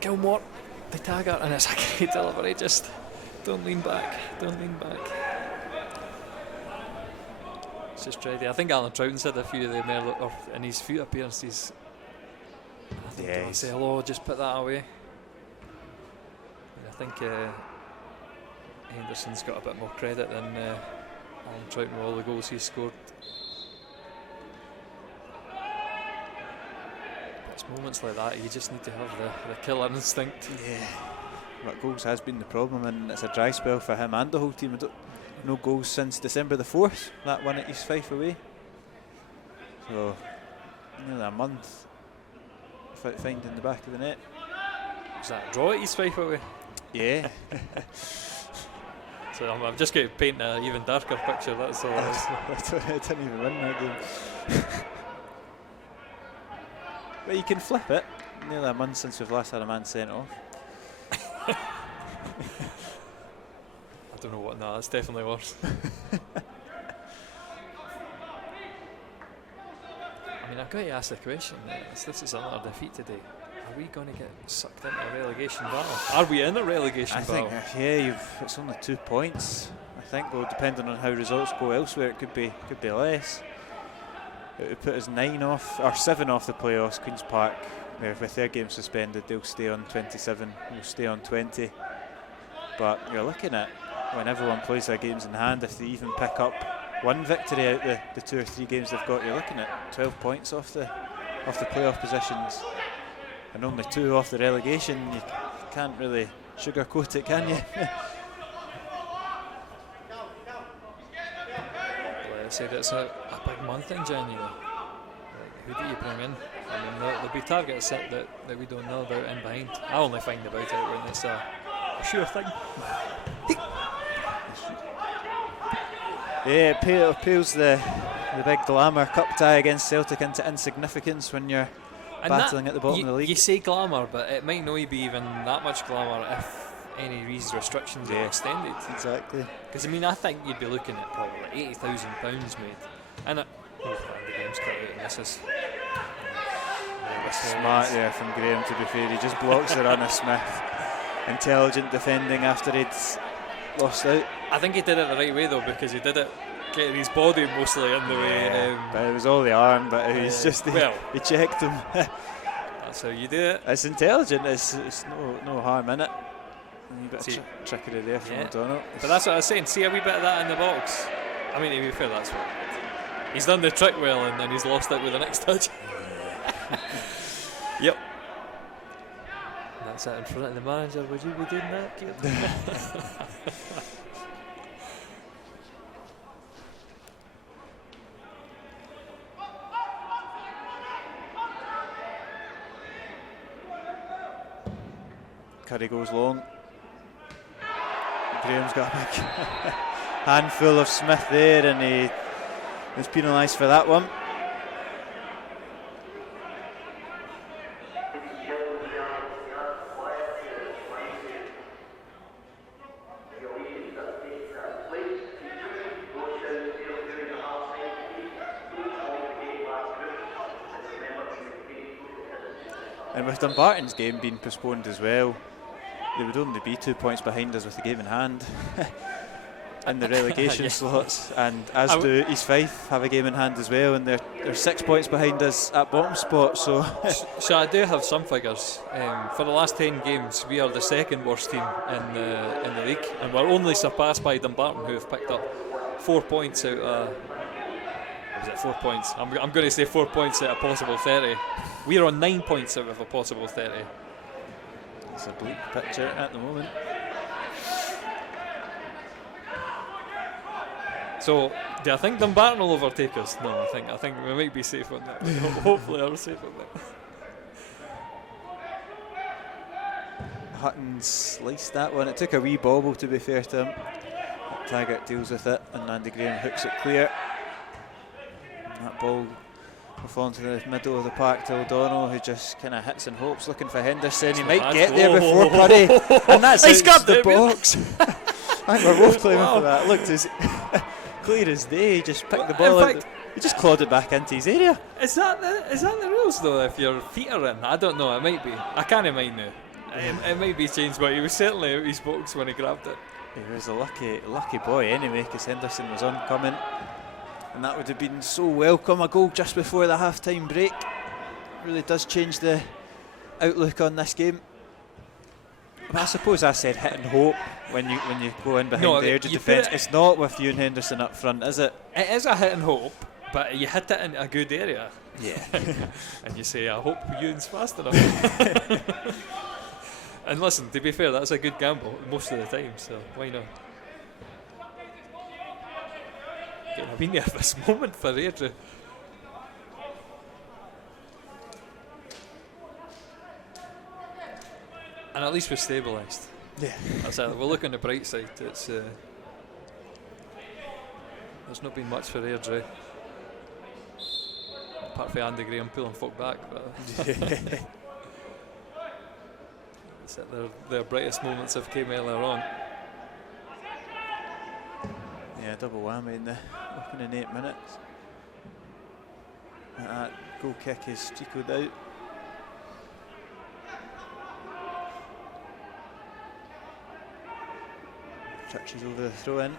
Gilmore to Taggart, and it's a great delivery. Just don't lean back. Don't lean back. It's just ready. I think Alan Troughton said a few of them in his few appearances. I think he'll say hello, just put that away. And I think Henderson's got a bit more credit than Alan Troughton with all the goals he's scored. It's moments like that you just need to have the killer instinct. Yeah, but goals has been the problem, and it's a dry spell for him and the whole team. No goals since December the 4th, that one at East Fife away. So, nearly a month without finding the back of the net. Was that a draw at East Fife away? Yeah. So I'm just going to paint an even darker picture, that's all it is. I didn't even win that game. But you can flip it. Nearly a month since we've last had a man sent off. I don't know what, no, that's definitely worse. I mean, I've got to ask the question, this is another defeat today. Are we going to get sucked into a relegation battle? Are we in a relegation battle? I think, yeah, it's only 2 points. I think, well, depending on how results go elsewhere, it could be less. It would put us 9 off, or 7 off the playoffs. Queen's Park, with their game suspended, they'll stay on 27, we'll stay on 20. But you're looking at, when everyone plays their games in hand, if they even pick up one victory out the 2 or 3 games they've got, you're looking at 12 points off the playoff positions. And only 2 off the relegation. You can't really sugarcoat it, can you? Well, I said it's a big month in January. Like, who do you bring in? I mean, there'll be targets that we don't know about in behind. I only find about it when it's a sure thing. Yeah, it pales the big glamour cup tie against Celtic into insignificance when you're battling at the bottom of the league. You say glamour, but it might not be even that much glamour if any of these restrictions are extended. Exactly. Because I mean, I think you'd be looking at probably £80,000 made. And the game's cut out, and this is smart there from Graham, to be fair. He just blocks the run of Smith. Intelligent defending after he'd lost out. I think he did it the right way though, because he did it getting his body mostly in the way. But it was all the arm, but he's just he checked him. That's how you do it. It's intelligent. It's no harm in it. And a bit of trickery there from O'Donnell. But that's what I was saying. See a wee bit of that in the box. I mean, to be fair, that's what he's done the trick well, and then he's lost it with the next touch. Yep. And that's it in front of the manager. Would you be doing that, kid? Curry goes long. Graham's got a big handful of Smith there, and he was penalised for that one. And with Dumbarton's game being postponed as well, they would only be 2 points behind us with the game in hand in the relegation slots, and as do East Fife have a game in hand as well, and they're 6 points behind us at bottom spot. So I do have some figures. For the last 10 games, we are the second worst team in the league, and we're only surpassed by Dumbarton, who have picked up 4 points out of... Was it 4 points? I'm going to say 4 points out of a possible 30. We are on 9 points out of a possible 30. It's a bleak picture at the moment. So, do I think Dumbarton will overtake us? No, I think we might be safe on that. Hopefully, we're safe on that. Hutton sliced that one. It took a wee bobble, to be fair to him. Taggart deals with it, and Andy Graham hooks it clear. And that ball will fall into the middle of the park to O'Donnell, who just kind of hits and hopes, looking for Henderson. He might get there before Purdy, and that's he's got the box. I think we're both claiming for that. Looked as clear as day. He just picked the ball out. He just clawed it back into his area. Is that the rules though? If your feet are in, I don't know. It might be. I can't mind now. It might be changed, but he was certainly out his box when he grabbed it. He was a lucky boy anyway, because Henderson was oncoming, and that would have been so welcome. A goal just before the half-time break really does change the outlook on this game. But I suppose I said hit and hope when you go in behind the Airdrie defence. It's not with you and Henderson up front, is it? It is a hit and hope, but you hit it in a good area. Yeah. And you say, I hope Ewan's fast enough. And listen, to be fair, that's a good gamble most of the time, so why not? Getting a wee nervous moment for Airdrie. And at least we're stabilised. Yeah. That's it. We'll look on the bright side. It's there's not been much for Airdrie, apart from Andy Graham pulling folk back. But it's it, their brightest moments have came earlier on. Yeah, double whammy in the opening 8 minutes. That goal kick is trickled out. Churches over the throw in.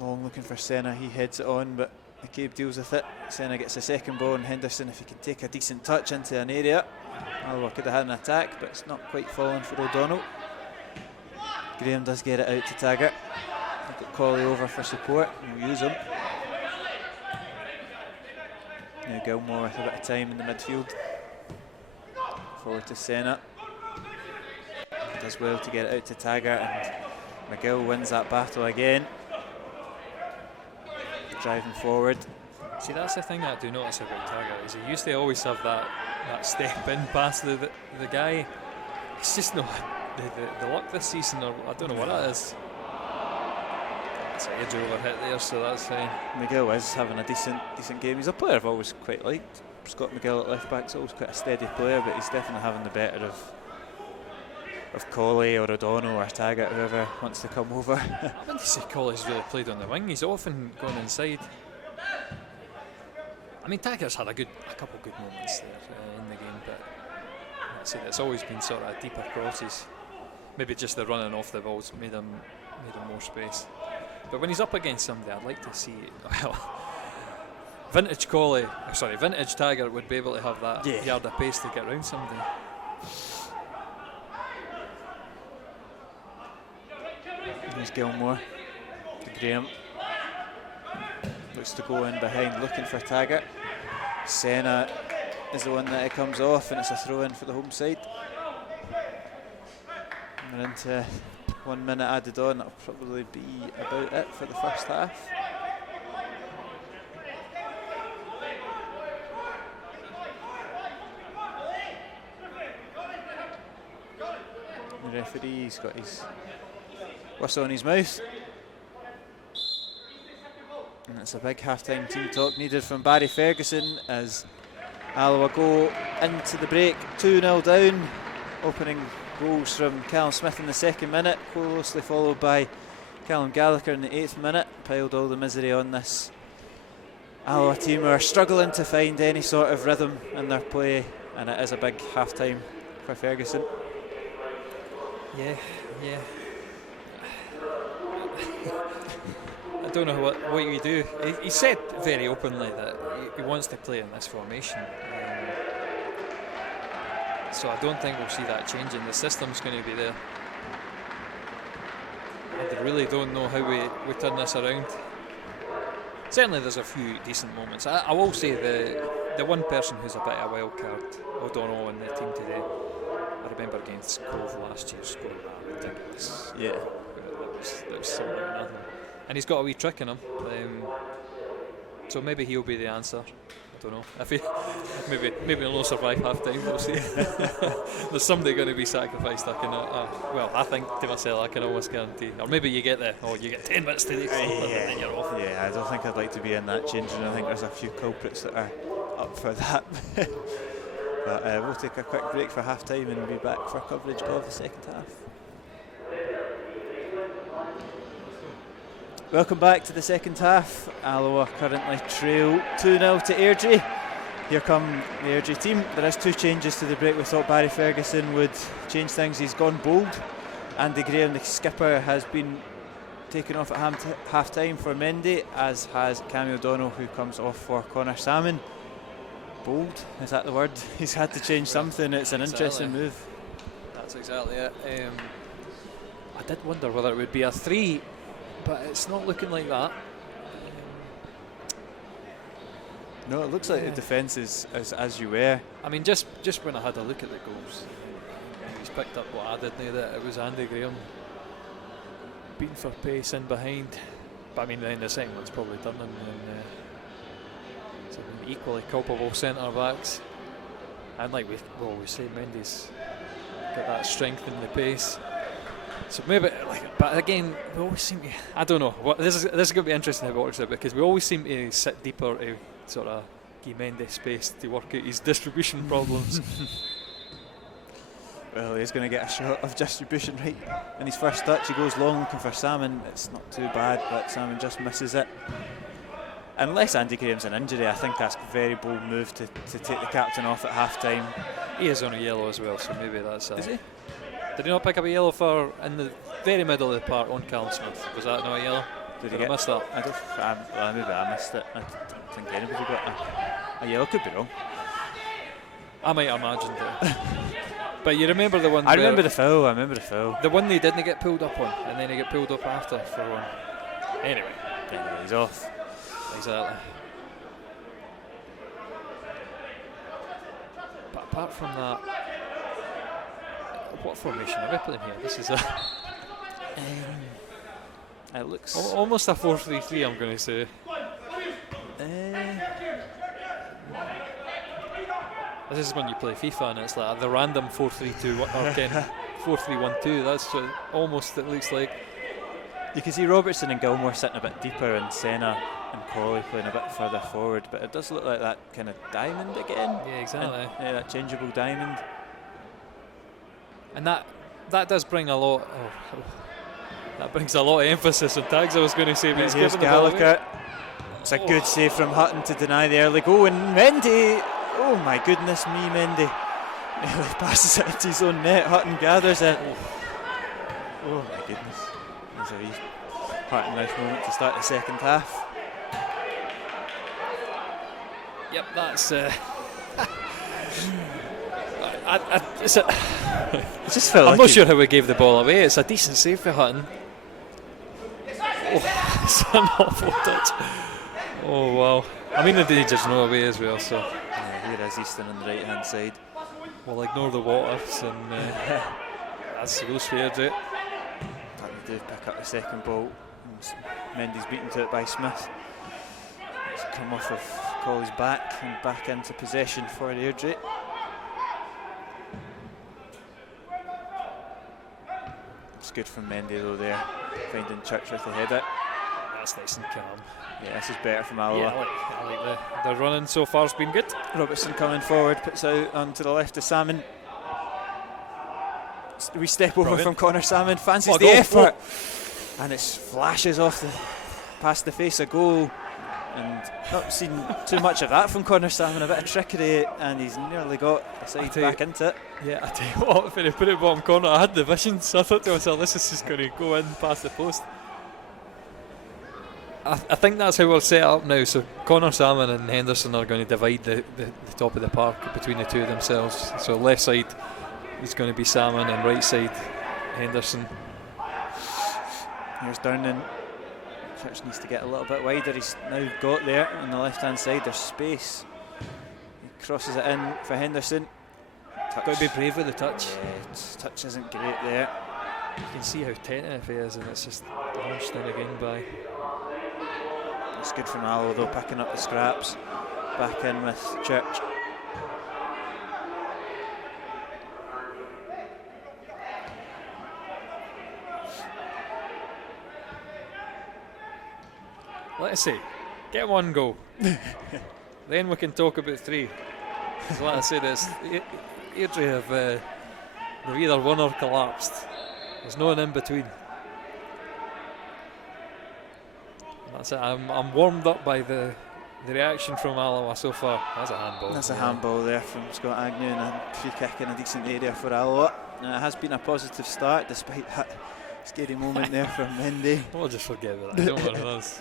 Long looking for Senna, he heads it on, but McCabe deals with it. Senna gets a second ball, and Henderson, if he can take a decent touch into an area. Alloa could have had an attack, but it's not quite falling for O'Donnell. Graham does get it out to Taggart. They've got Colley over for support, and we'll use him. Now Gilmore with a bit of time in the midfield. Forward to Senna. He does well to get it out to Taggart, and McGill wins that battle again. Driving forward. See, that's the thing that I do notice about Taggart, is he used to always have that step in past the guy. It's just not the luck this season, or I don't know what it is. It's an edge over hit there, so that's fine. McGill is having a decent game. He's a player I've always quite liked. Scott McGill at left back's always quite a steady player, but he's definitely having the better of Colley or O'Donnell or Taggart, whoever wants to come over. I wouldn't say Colley's really played on the wing. He's often gone inside. I mean, Taggart's had a couple good moments there in the game, but I'd say it's always been sort of deeper crosses. Maybe just the running off the balls made him more space. But when he's up against somebody, I'd like to see, well, vintage Taggart would be able to have that yard of pace to get around somebody. Here's Gilmore to Graham. Looks to go in behind, looking for Taggart. Senna is the one that it comes off, and it's a throw in for the home side. We're into 1 minute added on. That'll probably be about it for the first half. The referee's got his whistle on his mouth. And it's a big half-time team talk needed from Barry Ferguson as Alloa go into the break 2-0 down. Opening goals from Callum Smith in the 2nd minute, closely followed by Callum Gallagher in the 8th minute. Piled all the misery on this Alloa team who are struggling to find any sort of rhythm in their play, and it is a big half-time for Ferguson. Yeah. I don't know what you do. He said very openly that he wants to play in this formation. So I don't think we'll see that changing. The system's going to be there. I really don't know how we turn this around. Certainly there's a few decent moments. I will say the one person who's a bit of a wild card, O'Donnell in the team today. I remember against Cove last year scoring that ridiculous. Yeah. That was something like nothing. And he's got a wee trick in him. So maybe he'll be the answer. I don't know. If he, maybe he'll not survive half time, we'll see. There's somebody going to be sacrificed, I think to myself I can almost guarantee. Or maybe you get 10 minutes to do something and then you're off. Yeah, I don't think I'd like to be in that changing room. I think there's a few culprits that are up for that. But we'll take a quick break for half time and we'll be back for coverage of the second half. Welcome back to the second half. Alloa currently trail 2-0 to Airdrie. Here come the Airdrie team. There is 2 changes to the break. We thought Barry Ferguson would change things. He's gone bold. Andy Graham, the skipper, has been taken off at half time for Mendy, as has Cammy O'Donnell, who comes off for Connor Salmon. Bold, is that the word? He's had to change something. It's an interesting move. That's exactly it. I did wonder whether it would be a 3, but it's not looking like that. No, it looks like the defence is as you were. I mean, just when I had a look at the goals, he's picked up what I didn't know, that it was Andy Graham beating for pace in behind. But I mean, then the second one's probably Durnan, and so equally culpable centre backs. And like we always say, Mendy's got that strength in the pace. So maybe, but again, we always seem to, I don't know. This is going to be interesting to watch it, because we always seem to sit deeper to sort of give Mendy space to work out his distribution problems. Well, he's going to get a shot of distribution right in his first touch. He goes long looking for Salmon. It's not too bad, but Salmon just misses it. Unless Andy Graham's an injury, I think that's a very bold move to take the captain off at half time. He is on a yellow as well, so maybe that's Is he? Did he not pick up a yellow for in the very middle of the park on Callum Smith? Was that not a yellow? Did I miss that? Maybe I missed it. I don't think anybody got a yellow. Could be wrong. I might have imagined it. But you remember the one? I remember the foul. The one they didn't get pulled up on, and then he get pulled up after for one. Anyway, he's off. Exactly. But apart from that, what formation are we playing here? This is it looks almost a 4-3-3. I'm going to say. This is when you play FIFA, and it's like the random 4-3-2 or 4-3-1-2. That's what almost it looks like. You can see Robertson and Gilmore sitting a bit deeper, and Senna and Colley playing a bit further forward. But it does look like that kind of diamond again. Yeah, exactly. And, that changeable diamond. And that does bring a lot. That brings a lot of emphasis on tags. I was going to say, but he's here's given the ball Gallagher. away. It's a good save from Hutton to deny the early goal, and Mendy. Oh my goodness me, Mendy. Nearly passes it into his own net. Hutton gathers it. Oh my goodness. There's a wee heart and knife moment to start the second half. Yep, that's. It just felt I'm like not sure how we gave the ball away. It's a decent save for Hutton. Oh, it's an awful touch. Oh wow. I mean, the danger's no away as well, so. Yeah, here is Easton on the right hand side. We'll ignore the waters, and that's the goes for Airdrie. But they do pick up the second ball. Mendy's beaten to it by Smith. It's come off of Colley's back and back into possession for Airdrie. It's good from Mendy though there, finding Church with the header. That's nice and calm. Yeah, this is better from Alloa. Yeah, I like the running so far has been good. Robertson coming forward, puts out onto the left of Salmon. We step over from Connor Salmon, fancies the effort, and it flashes off past the face of goal. And not seen too much of that from Connor Salmon, a bit of trickery, and he's nearly got the side back into it. Yeah, I tell you what, if he put it bottom corner, I had the vision, so I thought to myself, this is just going to go in past the post. I think that's how we'll set up now. So Connor Salmon and Henderson are going to divide the top of the park between the two of themselves. So left side is going to be Salmon, and right side Henderson. Here's Durnan. Church needs to get a little bit wider. He's now got there on the left hand side. There's space. He crosses it in for Henderson. Got to be brave with the touch. Yeah, touch isn't great there. You can see how tentative he is, and it's just launched in again by. It's good from Alloa though, picking up the scraps. Back in with Church. Let's see, get one goal. Then we can talk about three. So like I said, Airdrie have they've either won or collapsed. There's no one in between. That's it. I'm warmed up by the reaction from Alloa so far. That's a handball. That's a handball there from Scott Agnew, and a free kick in a decent area for Alloa. It has been a positive start despite that scary moment there from Mendy. We'll just forget about that. Don't worry about us.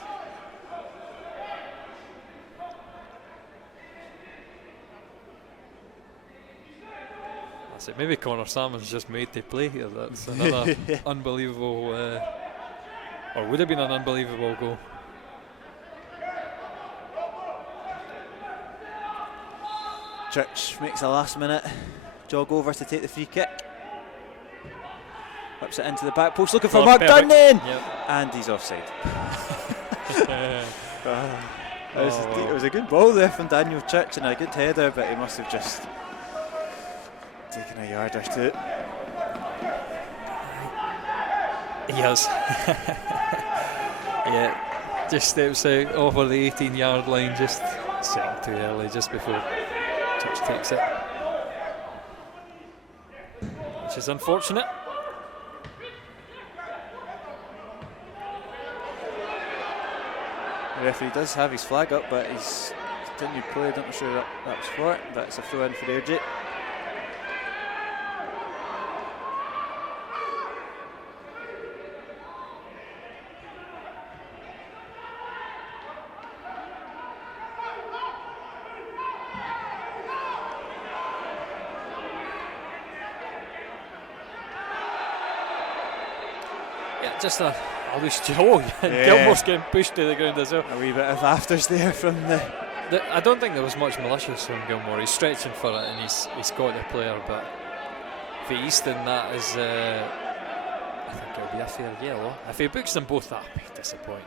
That's it. Maybe Connor Salmon's just made to play here. That's another unbelievable, or would have been an unbelievable goal. Church makes a last minute jog over to take the free kick. Whips it into the back post looking for Mark Durnan! And he's offside. It was a good ball there from Daniel Church and a good header, but he must have just taken a yard or two. He has. Yeah, just steps out over the 18-yard line, just setting too early, just before Church takes it, which is unfortunate. The referee does have his flag up, but he's continued play. I'm not sure that was for it, but it's a throw in for Airdrie. Yeah, just a loose Joe. Gilmore's getting pushed to the ground as well. A wee bit of afters there from the. I don't think there was much malicious from Gilmore. He's stretching for it and he's got the player, but for Easton that is, I think it'll be a fair yellow. If he books them both, that'll be disappointing.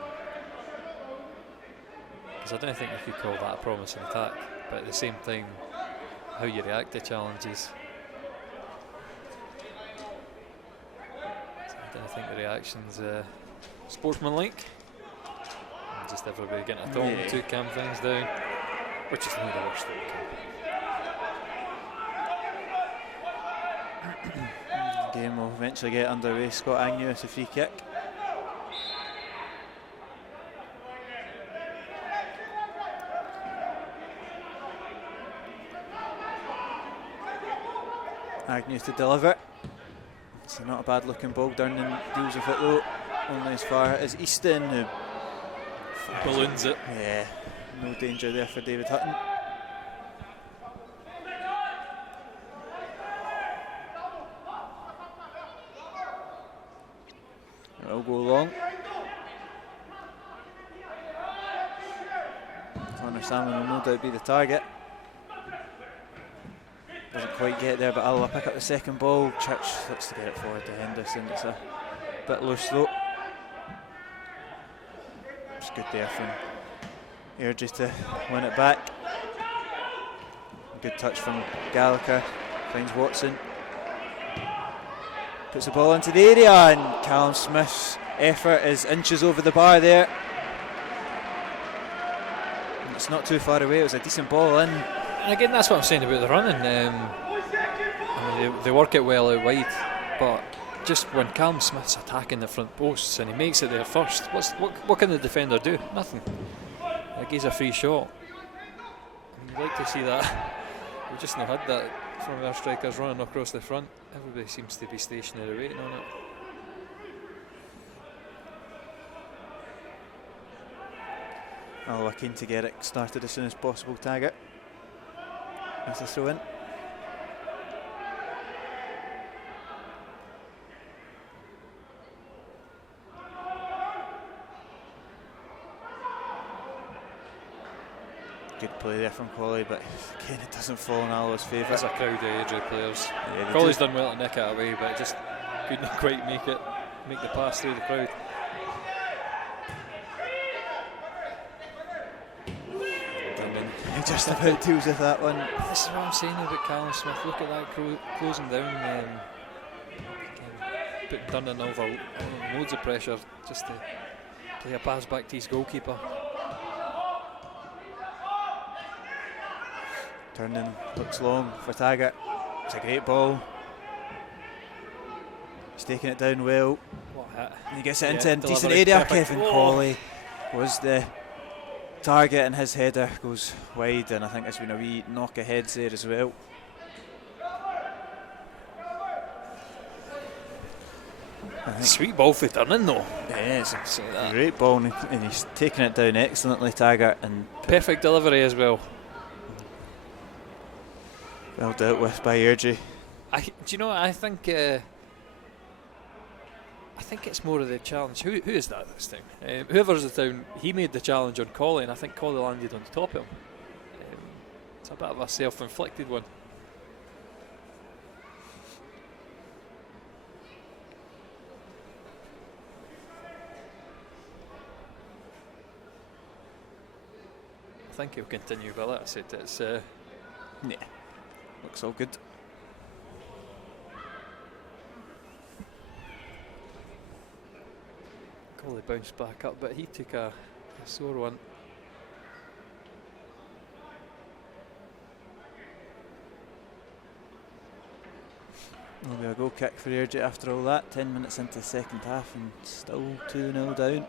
Because I don't think you could call that a promising attack, but at the same time, how you react to challenges. I don't think the reaction's sportsmanlike. And just everybody getting a thumb, two cam things down, which is not the worst thing. Game will eventually get underway. Scott Agnew with a free kick. Agnew to deliver. It's not a bad looking ball. Durnan deals with it though, only as far as Easton, who balloons it. Yeah, no danger there for David Hutton. It'll go long. Connor Salmon will no doubt be the target. Doesn't quite get there, but Alloa pick up the second ball. Church looks to get it forward to Henderson. It's a bit loose though. It's good there from Airdrie to win it back. Good touch from Gallagher. Finds Watson. Puts the ball into the area, and Callum Smith's effort is inches over the bar there. And it's not too far away. It was a decent ball in. And again, that's what I'm saying about the running. I mean, they work it well out wide, but just when Callum Smith's attacking the front posts and he makes it there first, what can the defender do? Nothing. Like, he's a free shot. And you'd like to see that. We've just not had that from our strikers running across the front. Everybody seems to be stationary waiting on it. Alloa keen to get it started as soon as possible. Taggart. That's a throw in. Good play there from Colley, but again it doesn't fall in Alloa's favour. There's a crowd of Airdrie players. Yeah, Colley's done well to nick it away, but just couldn't quite make the pass through the crowd. He just about deals with that one. This is what I'm saying about Callum Smith. Look at that closing down, putting Durnan over loads of pressure just to play a pass back to his goalkeeper. Durnan looks long for Taggart. It's a great ball. He's taking it down well. What a hit. And he gets it into a decent area. Kevin Colley was the target and his header goes wide, and I think there's been a wee knock of heads there as well. Sweet ball for Durnan though. Yeah, it's a great ball, and he's taking it down excellently, Taggart, and perfect delivery as well. Well dealt with by Airdrie. Do you know what, I think it's more of the challenge. Who is that this time? Whoever's the town, he made the challenge on Colley, and I think Colley landed on top of him. It's a bit of a self-inflicted one. I think he'll continue with it. I said it's Yeah, looks all good. Golly bounced back up, but he took a sore one. There'll be a goal kick for Airdrie after all that. 10 minutes into the second half and still 2-0 down.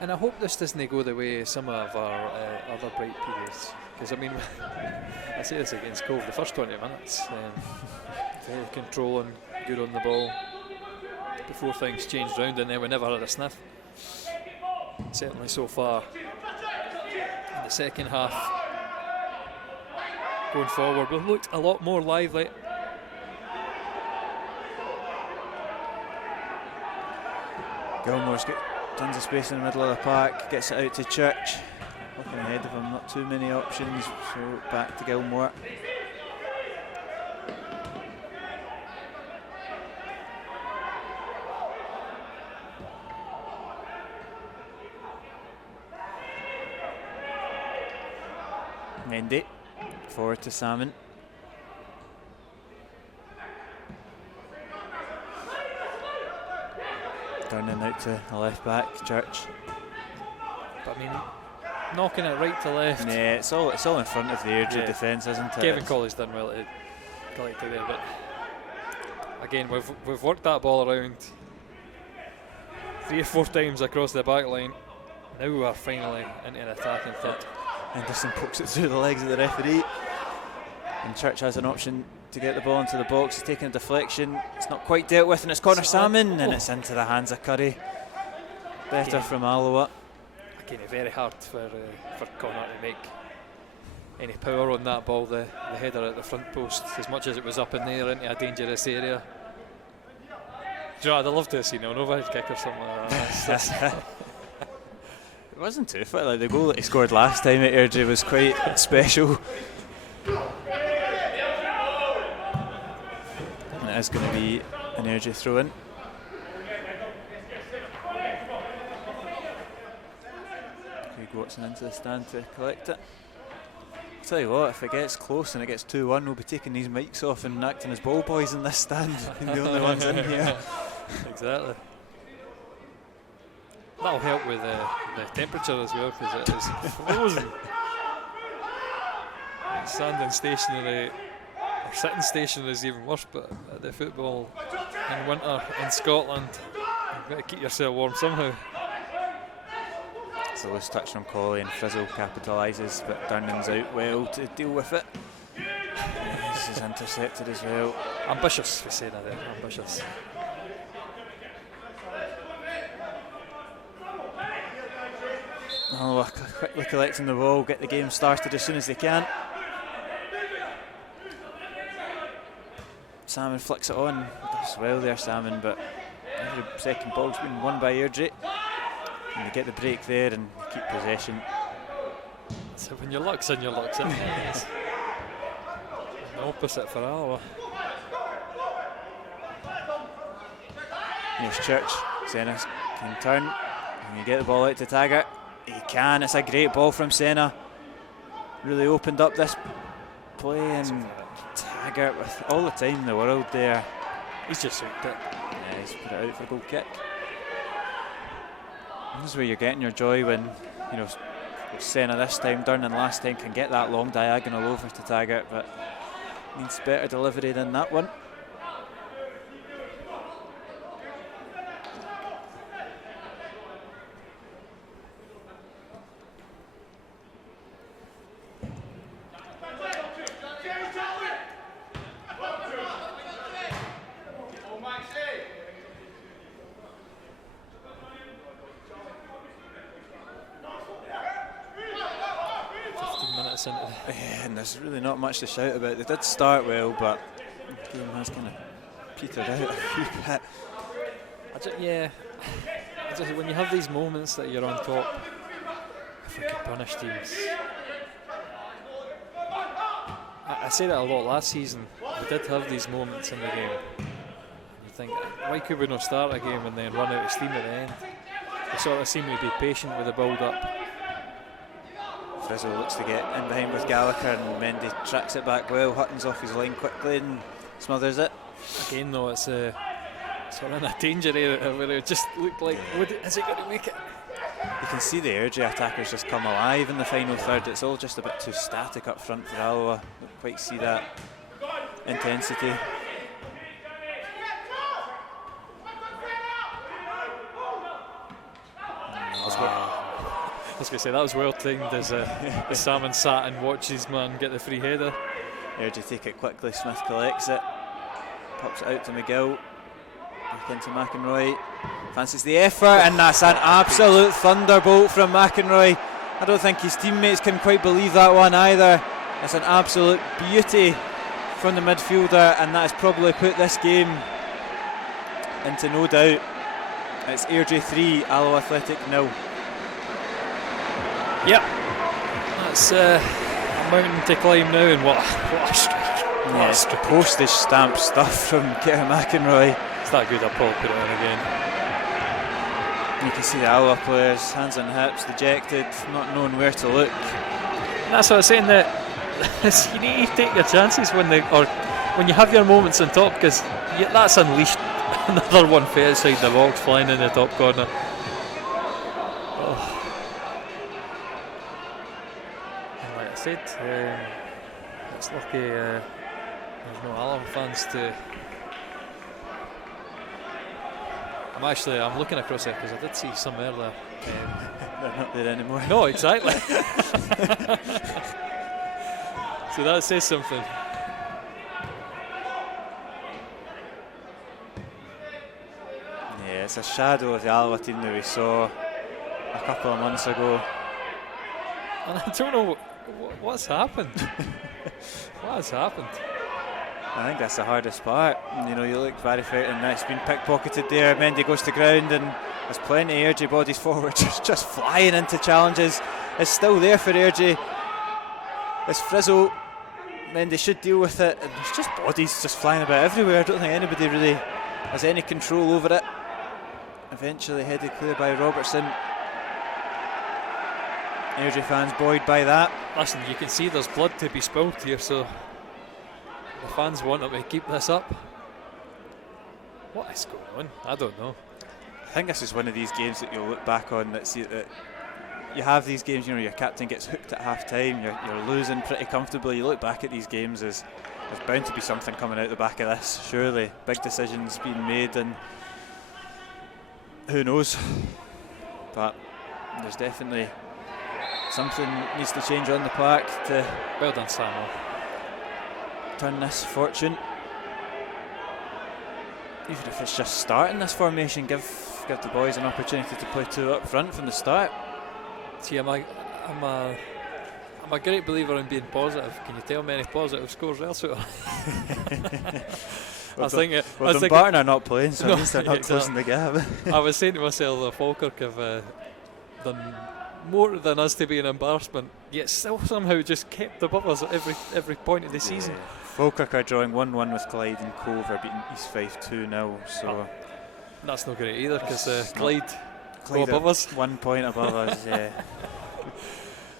And I hope this doesn't go the way of some of our other bright periods. Because, I mean, I say this against Cove, the first 20 minutes, very controlling, good on the ball, before things changed round, and then we never had a sniff. Certainly so far. In the second half, going forward, we've looked a lot more lively. Gilmore's got tons of space in the middle of the park, gets it out to Church. Looking ahead of him, not too many options, so back to Gilmore. Mendy, forward to Salmon. Turning out to the left back, Church. But I mean, knocking it right to left. Yeah, it's all in front of the Airdrie defence, isn't it? Kevin Colley's done well to collect it there, but again, we've worked that ball around 3 or 4 times across the back line. Now we're finally into an attacking third. Henderson pokes it through the legs of the referee, and Church has an option to get the ball into the box. He's taking a deflection. It's not quite dealt with, and it's Connor Salmon, and it's into the hands of Curry. Better from Alloa. Again, very hard for Connor to make any power on that ball. The header at the front post, as much as it was up in there into a dangerous area. Do you know, I'd love to have seen an overhead kick or something like that. It wasn't too far. Like the goal that he scored last time at Airdrie was quite special. And it is going to be an Airdrie throw-in. Craig Watson into the stand to collect it. I'll tell you what, if it gets close and it gets 2-1, we'll be taking these mics off and acting as ball boys in this stand. Being the only ones in here. Exactly. That'll help with the temperature as well, because it is frozen. Standing stationary, or sitting stationary is even worse, but the football in winter in Scotland, you've got to keep yourself warm somehow. It's a loose touch from Colley, and Frizzle capitalises, but Durnan's out well to deal with it. This is intercepted as well. Ambitious, we say that there, ambitious. Alloa quickly collecting the ball, get the game started as soon as they can. Salmon flicks it on. Does well there, Salmon, but every second ball's been won by Airdrie. And they get the break there and keep possession. So when your luck's in, your luck's in. It's the opposite for Alloa. Here's Church. Senna can turn. Can you get the ball out to Taggart? He can. It's a great ball from Senna. Really opened up this play, and Taggart with all the time in the world there. He's just soaked it. Yeah, he's put it out for a goal kick. This is where you're getting your joy when, you know, Senna this time, Durnan last time, can get that long diagonal over to Taggart, but needs better delivery than that one. Yeah, and there's really not much to shout about. They did start well, but the game has kind of petered out a few bit. Yeah, when you have these moments that you're on top, if we could punish teams. I said that a lot last season. We did have these moments in the game. You think, why could we not start a game and then run out of steam at the end? We sort of seem to be patient with the build-up. Frizzle looks to get in behind with Gallagher, and Mendy tracks it back well. Hutton's off his line quickly and smothers it. Again though, it's sort of in a danger area where it just looked like, is it going to make it? You can see the Airdrie attackers just come alive in the final third. It's all just a bit too static up front for Alloa. Don't quite see that intensity. I was going to say, that was well timed as Salmon sat and watched his man get the free header. Airdrie take it quickly, Smith collects it, pops it out to McGill, back into McInroy, fancies the effort, and that's an absolute thunderbolt from McInroy. I don't think his teammates can quite believe that one either. It's an absolute beauty from the midfielder, and that has probably put this game into no doubt. It's Airdrie 3, Alloa Athletic 0. Yep, that's a mountain to climb now, and what a strike. Yes, postage stamp stuff from Kerr McInroy. It's that good that Paul put it on again. You can see the Alloa players, hands on hips, dejected, not knowing where to look. And that's what I was saying, that you need to take your chances when you have your moments on top, because that's unleashed another one for outside the box, flying in the top corner. Said, it's lucky there's no Alloa fans to. I'm looking across there because I did see some earlier. They're not there anymore. No, exactly. So that says something. Yeah, it's a shadow of the Alloa team that we saw a couple of months ago. And I don't know what's happened. What has happened? I think that's the hardest part. You know, you look very frightened. It's been pickpocketed there. Mendy goes to ground, and there's plenty of Airdrie bodies forward, just flying into challenges. It's still there for Airdrie. It's Frizzle. Mendy should deal with it, and there's just bodies just flying about everywhere. I don't think anybody really has any control over it. Eventually headed clear by Robertson. Airdrie fans buoyed by that. Listen, you can see there's blood to be spilled here, so the fans want them to keep this up. What is going on? I don't know. I think this is one of these games that you'll look back on that you have these games, you know, your captain gets hooked at half time, you're losing pretty comfortably. You look back at these games as there's bound to be something coming out the back of this, surely. Big decisions being made, and who knows? But there's definitely something needs to change on the park to well done, Samuel. Turn this fortune. Even if it's just starting this formation, give the boys an opportunity to play two up front from the start. See, I'm a great believer in being positive. Can you tell me any positive scores elsewhere? Well, Dumbarton are not playing, so at least they're not closing the gap. I was saying to myself that Falkirk have done more than us to be an embarrassment, yet still somehow just kept above us at every point of the season. Falkirk are drawing 1-1 with Clyde, and Cove are beating East Fife 2-0. So that's not great either, because Clyde go above us. 1 point above us, yeah.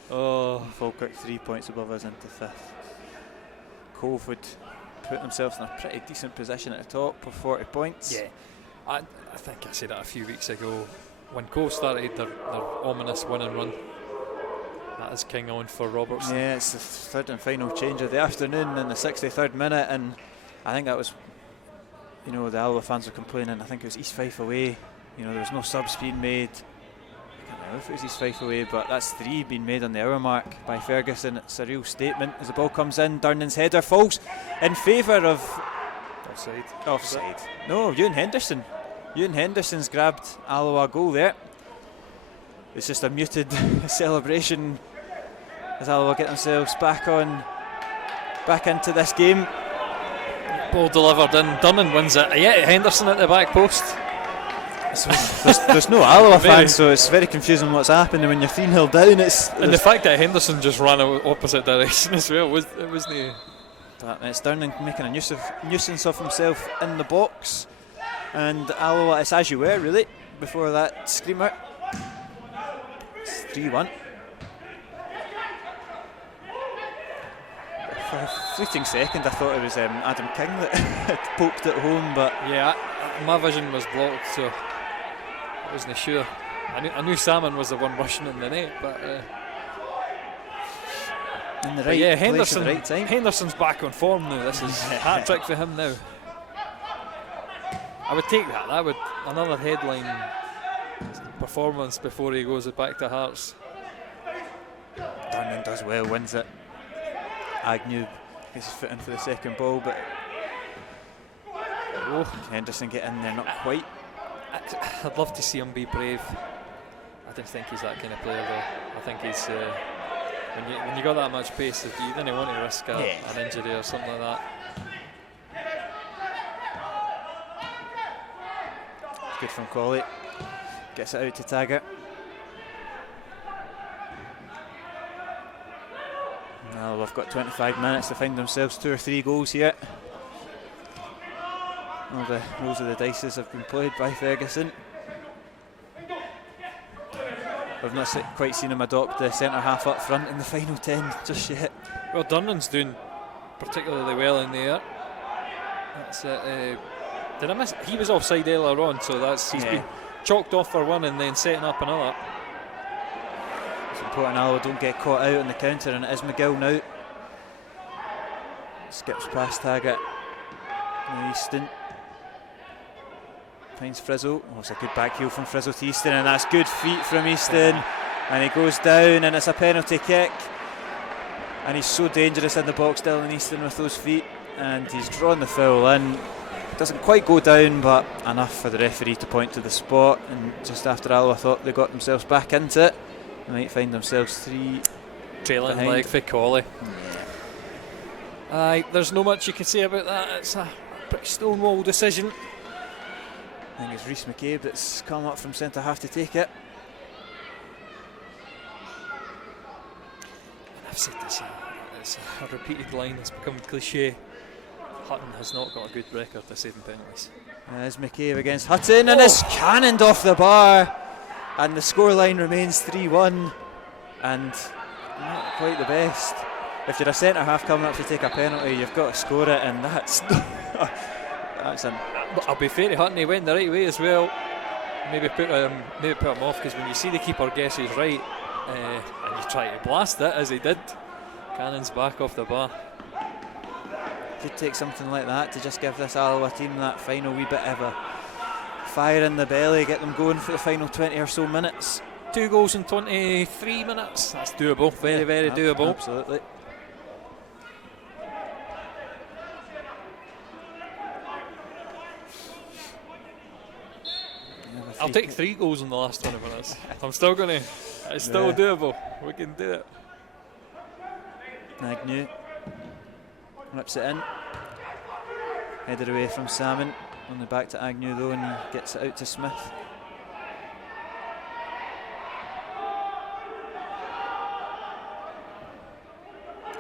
Falkirk 3 points above us into fifth. Cove would put themselves in a pretty decent position at the top with 40 points. Yeah, I think I said that a few weeks ago. When Cove started their ominous win and run, that is king on for Robertson. Yeah, it's the third and final change of the afternoon in the 63rd minute, and I think that was, you know, the Alloa fans were complaining. I think it was East Fife away. You know, there was no subs being made. I can't remember if it was East Fife away, but that's 3 being made on the hour mark by Ferguson. It's a real statement as the ball comes in. Durnan's header falls in favour of offside. No, Ewan Henderson. Ewan Henderson's grabbed Alloa goal there. It's just a muted celebration as Alloa get themselves back into this game. Ball delivered in, Durnan wins it. Yeah, Henderson at the back post. So there's no Alloa fans, so it's very confusing what's happening when you're 3-0 down. And the fact that Henderson just ran opposite direction as well, it wasn't. It's Durnan making a nuisance of himself in the box, and Alloa, it's as you were really before that screamer. It's 3-1. For a fleeting second I thought it was Adam King that had poked it home, but yeah, my vision was blocked, so I wasn't sure. I knew Salmon was the one rushing in the net, but in the right place at the right time. Henderson's back on form now. This is a hat trick for him now. I would take that. That would another headline performance before he goes back to Hearts. Durnan does well, wins it. Agnew gets his foot in for the second ball, but Henderson get in there, not quite. I'd love to see him be brave. I don't think he's that kind of player though. I think he's when you got that much pace, you didn't want to risk an injury or something like that. Good from Colley, gets it out to Taggart. Now we've got 25 minutes to find themselves 2 or 3 goals here. All the rolls of the dices have been played by Ferguson. We've not quite seen him adopt the centre half up front in the final 10 just yet. Well, Durnan's doing particularly well in the air. That's did I miss? He was offside earlier on, so he's been chalked off for one and then setting up another. It's important Alloa don't get caught out on the counter, and it is McGill now. Skips past Taggart. Easton finds Frizzle. Oh, it's a good back heel from Frizzle to Easton, and that's good feet from Easton. And he goes down, and it's a penalty kick. And he's so dangerous in the box, Dylan Easton, with those feet. And he's drawn the foul in. Doesn't quite go down, but enough for the referee to point to the spot. And just after Alloa thought they got themselves back into it, they might find themselves 3 trailing behind. leg for Colley. There's no much you can say about that. It's a pretty stonewall decision. I think it's Rhys McCabe that's come up from centre half to take it. I've said this, it's a repeated line that's become cliche. Hutton has not got a good record of saving penalties. There's McCabe against Hutton, and it's cannoned off the bar, and the scoreline remains 3-1, and not quite the best. If you're a centre half coming up to take a penalty, you've got to score it, and that's I'll be fair to Hutton, he went the right way as well. Maybe put him off, because when you see the keeper guesses right, and you try to blast it as he did, cannon's back off the bar. Could take something like that to just give this Alloa team that final wee bit of a fire in the belly, get them going for the final 20 or so minutes. 2 goals in 23 minutes. That's doable. Very, very doable. Absolutely. I'll take 3 goals in the last 20 minutes. I'm still going to. It's still doable. We can do it. Agnew rips it in. Headed away from Salmon. On the back to Agnew though, and he gets it out to Smith.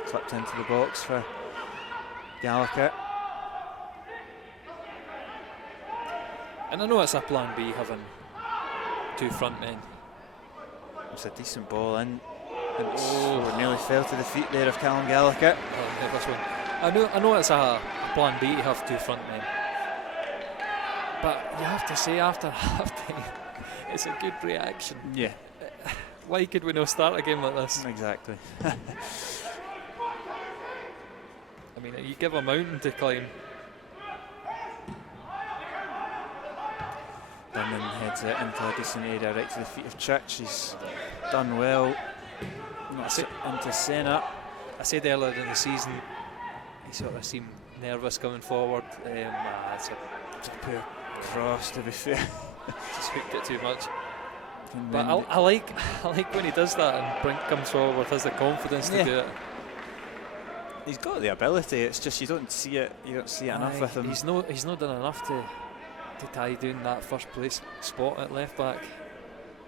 Slipped into the box for Gallagher. And I know it's a plan B having 2 front men. It's a decent ball in. And nearly fell to the feet there of Callum Gallagher. This one. I know it's a plan B to have 2 front men, but you have to say after half time, it's a good reaction. Yeah. Why could we not start a game like this? Exactly. I mean, you give a mountain to climb. And then heads it into a decent area right to the feet of Church. He's done well. Into Senna. I said earlier in the season he sort of seemed nervous coming forward. It's a poor cross, to be fair. Just hooked it too much. But I like when he does that and Brink comes forward, has the confidence to do it. He's got the ability. It's just you don't see it. You don't see it enough with him. He's not done enough to to tie down that first place spot at left back.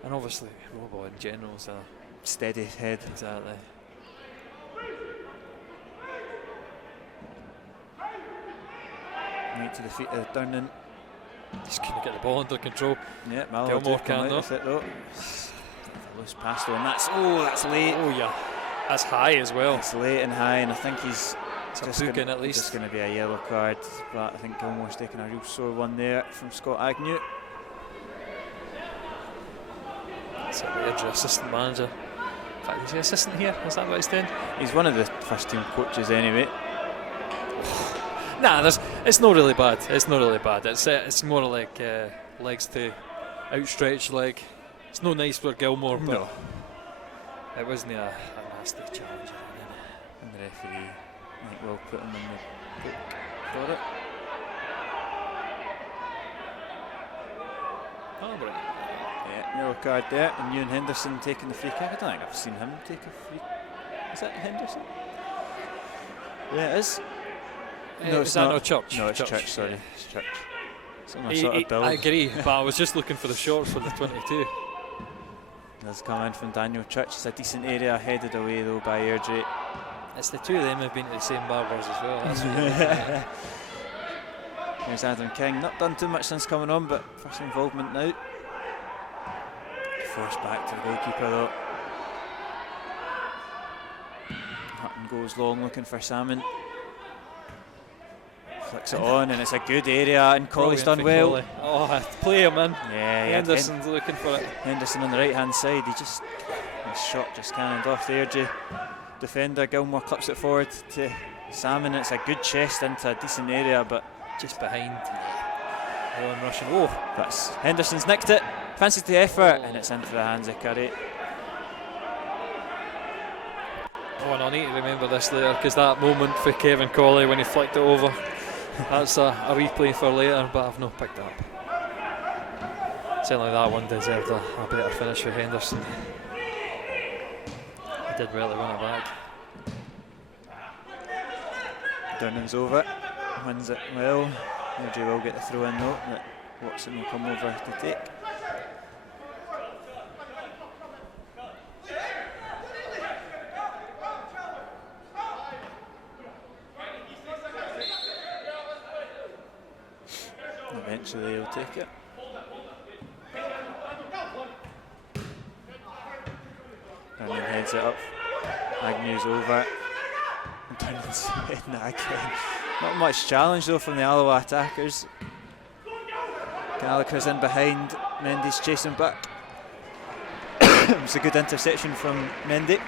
And obviously, Robo in general is a steady head. Exactly. Right to the feet of Durnan. Just couldn't get the ball under control. Yeah, Mallow Gilmore did come can't out with it though. Loose pass though, and that's late. Oh yeah, that's high as well. It's late and high, and I think he's just booking at least. Just going to be a yellow card, but I think Gilmore's taking a real sore one there from Scott Agnew. It's a Airdrie assistant manager. In fact, is he assistant here? Is that what he's doing? He's one of the first team coaches anyway. Nah, it's not really bad. It's not really bad. It's more like legs to outstretched leg. It's no nice for Gilmore, but no. It wasn't a nasty challenge. And the referee, I think, will put him in the book for it. Oh, right. Yeah, yellow card there, and Ewan Henderson taking the free kick. I don't think I've seen him take a free. Is that Henderson? Yeah, it is. No, it's not. Church. No, it's Church. Sorry, yeah. It's Church. Some sort of build. I agree, but I was just looking for the shorts for the 22. There's come in from Daniel Church. It's a decent area, headed away though by Airdrie. It's the two of them who've been to the same barbers as well. That's There's Adam King. Not done too much since coming on, but first involvement now. Forced back to the goalkeeper though. Hutton goes long looking for Salmon. Flicks it on, and it's a good area, and Colley's done well. Colley. Oh, play him in. Yeah, Henderson's looking for it. Henderson on the right hand side. His shot just cannoned off the Airdrie defender. Gilmore clips it forward to Salmon. It's a good chest into a decent area, but just behind. One rushing. Oh, that's Henderson's nicked it. Fancies the effort, and it's into the hands of Curry. Oh, and I need to remember this later, because that moment for Kevin Colley when he flicked it over, that's a replay for later, but I've not picked it up. Certainly that one deserved a better finish for Henderson. He did well to run it back. Durnan's over, wins it well. Airdrie will get the throw in though, that Watson will come over to take. Eventually he'll take it. And then heads it up. Agnew's over. And Durnan's heading it again. Not much challenge though from the Alloa attackers. Gallagher's in behind. Mendy's chasing back. It was a good interception from Mendy.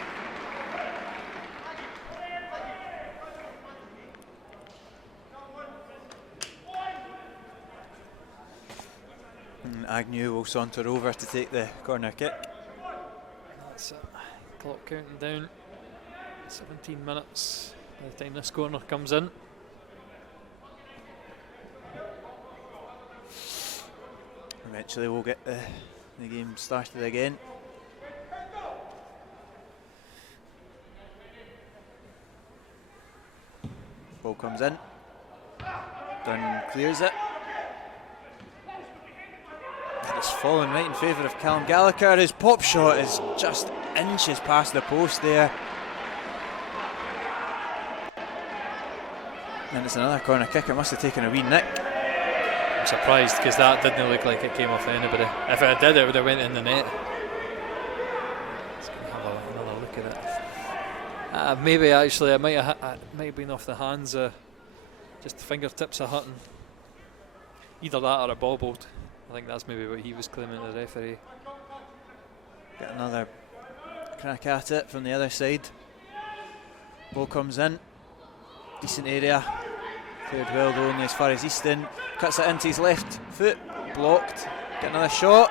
And Agnew will saunter over to take the corner kick. That's it. Clock counting down. 17 minutes by the time this corner comes in. Eventually we'll get the game started again. Ball comes in. Dunn clears it. And it's fallen right in favour of Callum Gallagher. His pop shot is just inches past the post there. And it's another corner kick. It must have taken a wee nick. I'm surprised, because that didn't look like it came off anybody. If it did, it would have went in the net. Let's have another look at it. Maybe actually it might have been off the hands, just the fingertips of Hutton. Either that or it bobbled. I think that's maybe what he was claiming to the referee. Get another crack at it from the other side. Ball comes in. Decent area. Cleared well though, only as far as Easton. Cuts it into his left foot. Blocked. Get another shot.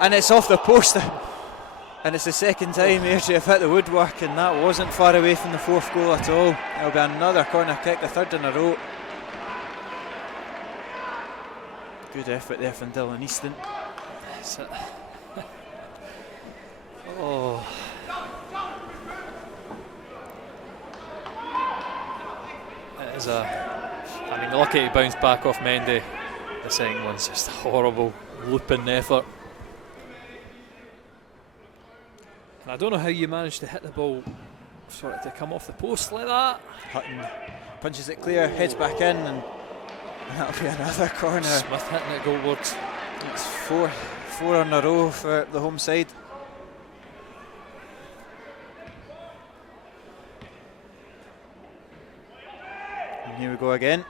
And it's off the post. And it's the second time Airdrie have hit the woodwork, and that wasn't far away from the fourth goal at all. It'll be another corner kick, the third in a row. Good effort there from Dylan Easton. That's it. Oh. It is lucky he bounced back off Mendy. The second one's just a horrible looping effort. And I don't know how you managed to hit the ball for it to come off the post like that. Hutton punches it clear, heads back in, and that'll be another corner. Smith hitting it goalwards. It's four in a row for the home side. And here we go again.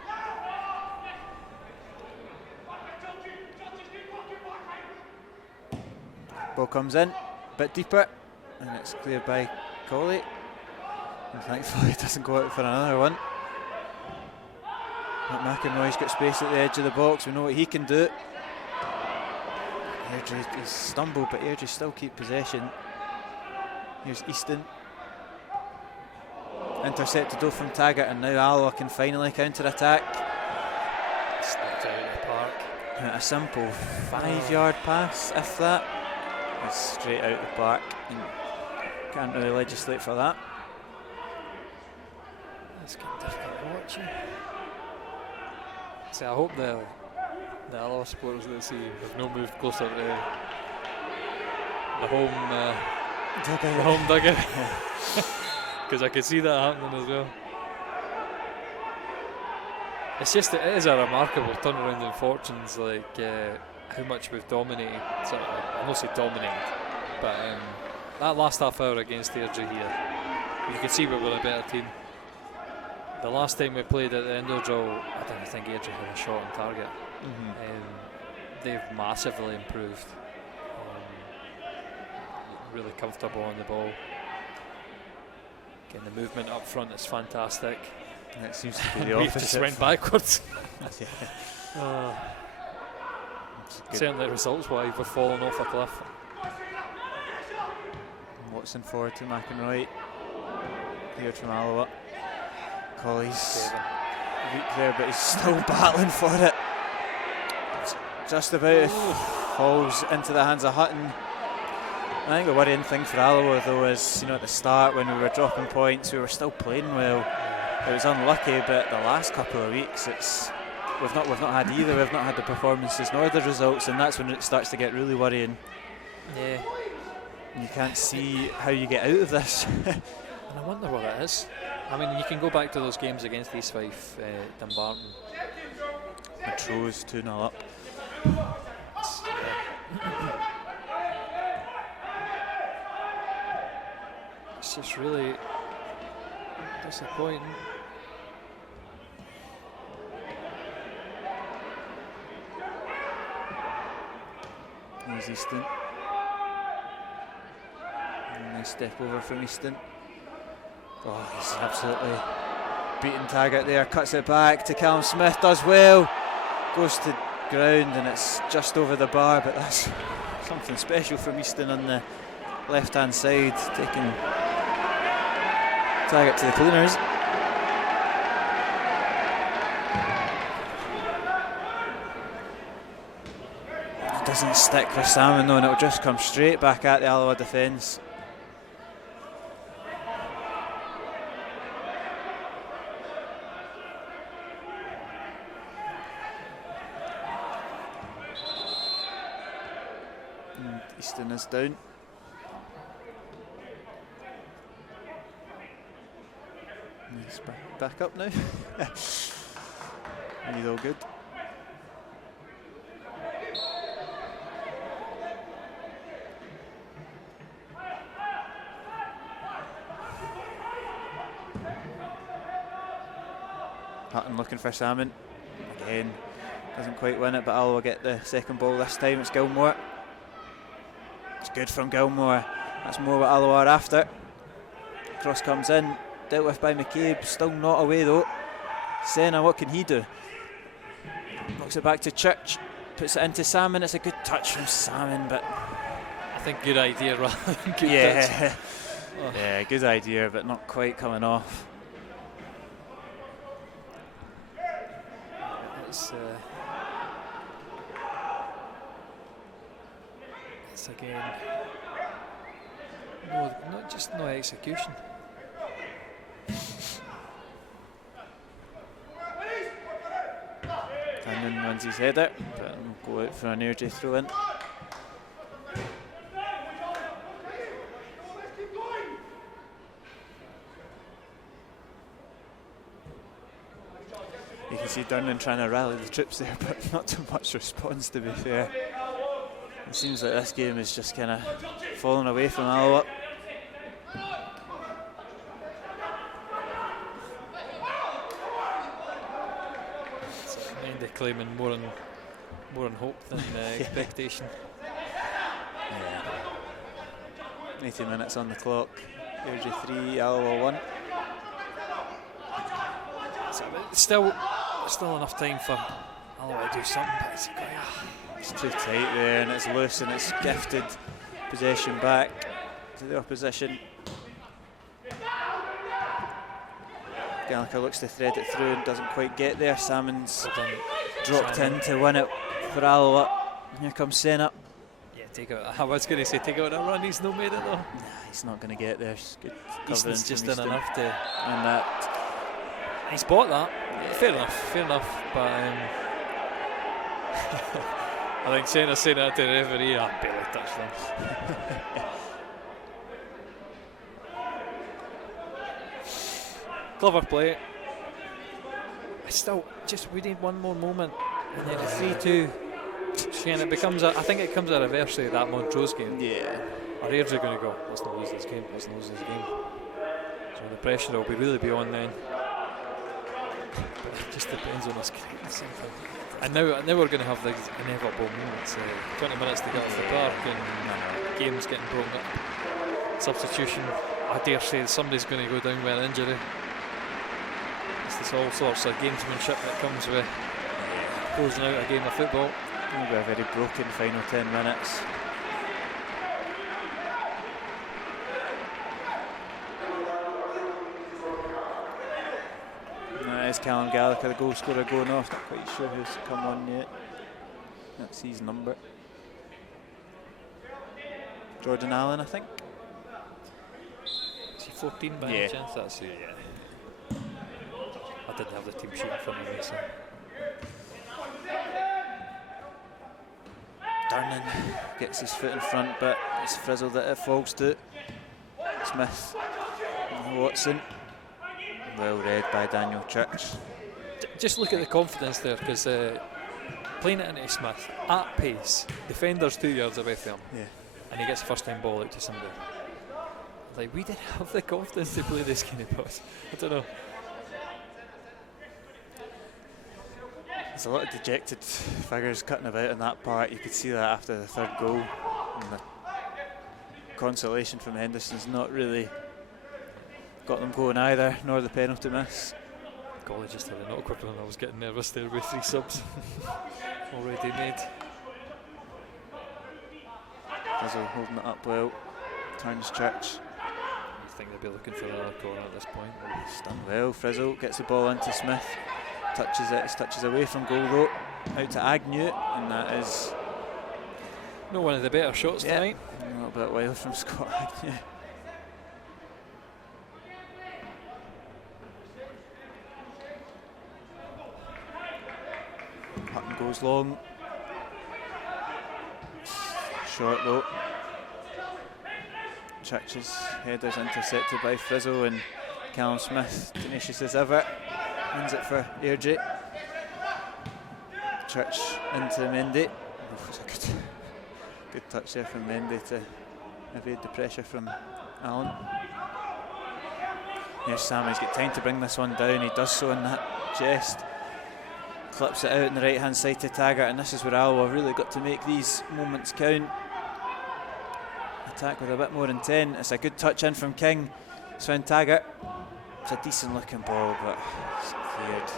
Ball comes in, a bit deeper, and it's cleared by Colley. And thankfully it doesn't go out for another one. But McInroy's got space at the edge of the box, we know what he can do. Airdrie, he's stumbled, but Airdrie still keep possession. Here's Easton. Intercepted though from Taggart, and now Alloa can finally counter-attack. Snapped out of the park. A simple 5-yard pass, if that. It's straight out the park. And can't really legislate for that. That's getting difficult to watch. See, I hope the Alloa supporters that see have no moved closer to the home dugout. Because I could see that happening as well. It's just, it is a remarkable turnaround in fortunes, like how much we've dominated. Sort of, I won't say dominated, but that last half hour against Airdrie here, you could see we were a better team. The last time we played at the indoor draw, I don't think Airdrie had a shot on target. They've massively improved. Really comfortable on the ball. Again, the movement up front is fantastic. And it seems to be the We've opposite. just went backwards. Yeah. Certainly results-wise, we're falling off a cliff. Watson forward to McInroy. Here from Alloa. Colley's weak there, but he's still battling for it. Just about falls into the hands of Hutton. I think the worrying thing for Alloa though is, at the start when we were dropping points, we were still playing well. It was unlucky, but the last couple of weeks we've not had either. We've not had the performances nor the results, and that's when it starts to get really worrying. Yeah. You can't see how you get out of this. And I wonder what it is. I mean, you can go back to those games against East Fife, Dumbarton. Montrose 2-0 up. It's just really disappointing. Here's Easton. Nice step over from Easton. Oh, he's absolutely beaten Taggart there. Cuts it back to Callum Smith. Does well. Goes to ground and it's just over the bar, but that's something special from Easton on the left-hand side, taking Taggart to the cleaners. It doesn't stick for Salmon though, and it'll just come straight back at the Alloa defence. And Easton is down. He's back up now. He's all good. Hutton looking for Salmon. Again, doesn't quite win it, but Alloa get the second ball this time. It's Gilmore. It's good from Gilmore. That's more what Alloa are after. Cross comes in. Dealt with by McCabe, still not away though. Senna, what can he do? Knocks it back to Church, puts it into Salmon. It's a good touch from Salmon, but I think good idea rather than good touch. Oh. Yeah, good idea, but not quite coming off. It's again, no execution. Clayman wins his header, but we'll go out for an Airdrie throw in. You can see Durnan trying to rally the troops there, but not too much response, to be fair. It seems like this game is just kind of falling away from Alloa. Mendy claiming more on hope than expectation. Yeah. 80 minutes on the clock. Airdrie 3, Alloa 1. So still enough time for Alloa to do something, but it's too tight there, and it's loose, and it's gifted possession back to the opposition. Gallagher looks to thread it through and doesn't quite get there. Salmon's dropped in to win it for Alloa. Here comes Senna. Yeah, take out. I was going to say take out a run. He's not made it though. Nah, he's not going to get there. Good Easton's just done enough to. And that. He's bought that. Yeah. Fair enough. But I think Senna's saying that to the referee. I barely touched them. Clever play. I still we need one more moment, and then a 3-2. And it becomes I think it comes a reverse of that Montrose game. Yeah. Our Airdrie are going to go, let's not lose this game. So the pressure will really be on then. But it just depends on us creating something. And now we're going to have the inevitable moments. 20 minutes to get off the park and games getting broken up. Substitution. I dare say somebody's going to go down with an injury. It's all sorts of gamesmanship that comes with closing out a game of football. It'll be a very broken final 10 minutes. That is Callum Gallagher, the goal scorer, going off. Not quite sure who's come on yet. That's his number. Jordan Allen, I think. Is he 14 by any chance? That's it, yeah. I didn't have the team sheet in front of me, so. Durnan gets his foot in front, but it's frizzled that it falls to. Smith and Watson. Well read by Daniel Church. Just look at the confidence there, because playing it into Smith at pace, defenders 2 yards away from him, and he gets a first time ball out to somebody. Like, we didn't have the confidence to play this kind of pass. I don't know. There's a lot of dejected figures cutting about in that part. You could see that after the third goal. And the consolation from Henderson's not really got them going either, nor the penalty miss. Golly just had an awkward one. I was getting nervous there with 3 subs already made. Frizzle holding it up well. Turns Church. I think they'll be looking for another corner at this point. He's done well. Frizzle gets the ball into Smith. Touches it, touches away from goal though, out to Agnew, and that is not one of the better shots tonight. A little bit wild from Scott Agnew. Hutton goes long, short though. Church's header's intercepted by Frizzle, and Callum Smith, tenacious as ever, wins it for Airdrie. Church into Mendy. It was a good touch there from Mendy to evade the pressure from Allen. Here's Sam, he's got time to bring this one down. He does so in that chest. Clips it out on the right hand side to Taggart, and this is where Alloa really got to make these moments count. Attack with a bit more intent. It's a good touch in from King. It's found Taggart. It's a decent looking ball, but it's cleared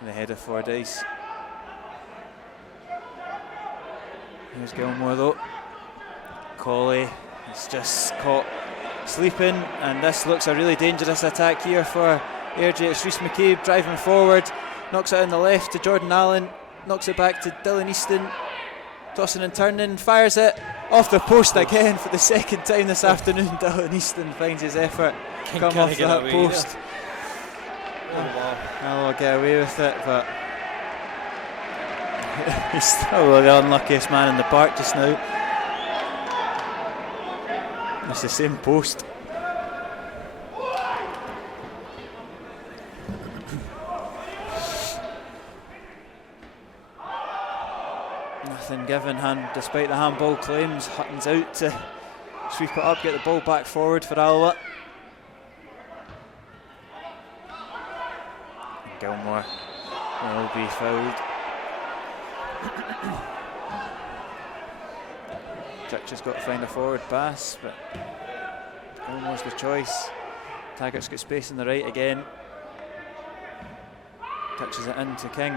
in the head of Fordyce. Here's Gilmore though. Colley is just caught sleeping, and this looks a really dangerous attack here for Airdrie. It's Rhys McCabe driving forward, knocks it on the left to Jordan Allen, knocks it back to Dylan Easton, tossing and turning, fires it off the post again for the second time this afternoon. Dylan Easton finds his effort come off that post. Alloa get away with it, but He's still the unluckiest man in the park just now. It's the same post. Nothing given, despite the handball claims. Hutton's out to sweep it up, get the ball back forward for Alloa. Gilmore will be fouled. Church has got to find a forward pass, but Gilmore's the choice. Taggart's got space on the right again. Touches it in to King.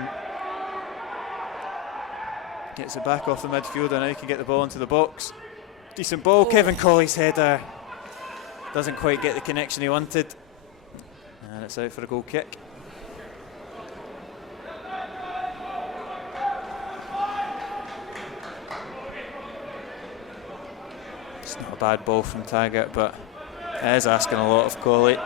Gets it back off the midfielder, now he can get the ball into the box. Decent ball, Kevin Colley's header. Doesn't quite get the connection he wanted. And it's out for a goal kick. It's not a bad ball from Taggart, but it is asking a lot of Colley.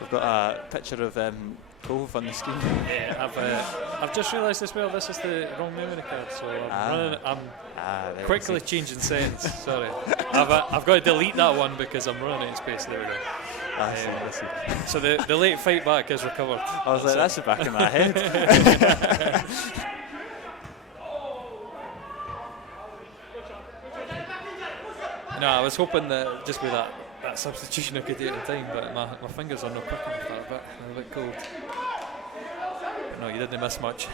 We've got a picture of Cove on the screen. Yeah, I've just realised as well this is the wrong memory card, so I'm quickly changing settings. Sorry, I've got to delete that one because I'm running out of space. There we go. I see. So the late fight back is recovered. I was like, that's the back of my head. No, I was hoping that just with that substitution I could do it in time, but my fingers are not quick enough that bit. They're a bit cold. But no, you didn't miss much.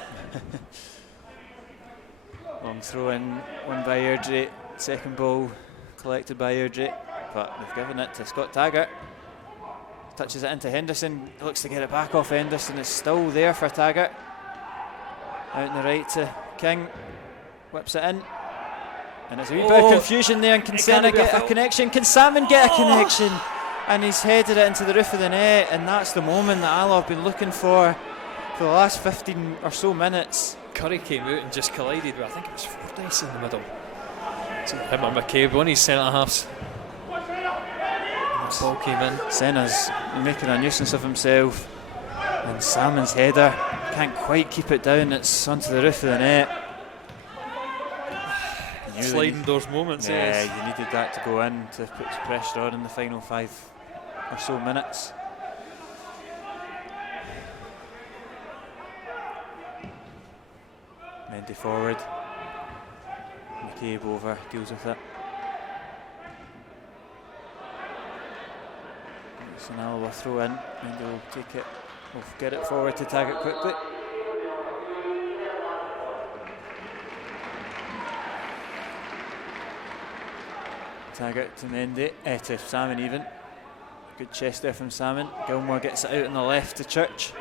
Long throw in, won by Airdrie. Second ball collected by Airdrie, but they've given it to Scott Taggart. Touches it into Henderson, looks to get it back off Henderson. It's still there for Taggart. Out on the right to King, whips it in. And there's a wee bit of confusion there, and can Senna get a connection? Can Salmon get a connection? And he's headed it into the roof of the net, and that's the moment that Alloa have been looking for the last 15 or so minutes. Curry came out and just collided with, I think it was Fordyce in the middle. So him and McCabe, one of his centre halves. The ball came in. Senna's making a nuisance of himself, and Salmon's header can't quite keep it down. It's onto the roof of the net. Sliding doors moments. Yeah, you needed that to go in to put pressure on in the final 5 or so minutes. Mendy forward. McCabe over, deals with it. So now we'll throw in. Mendy will take it. We'll get it forward to Taggart quickly. Taggart to Mendy, to Salmon even. Good chest there from Salmon. Gilmore gets it out on the left to Church.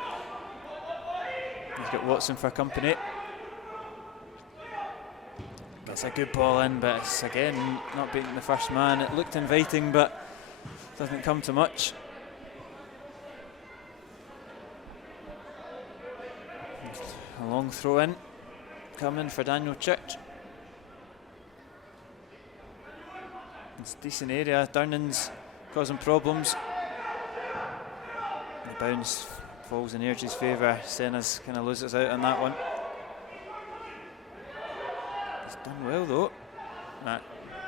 He's got Watson for company. Gets a good ball in, but it's again not beating the first man. It looked inviting, but doesn't come to much. A long throw in, coming for Daniel Church. It's a decent area. Durnan's causing problems. The bounce falls in Airdrie's favour. Senna's kind of loses out on that one. He's done well though. That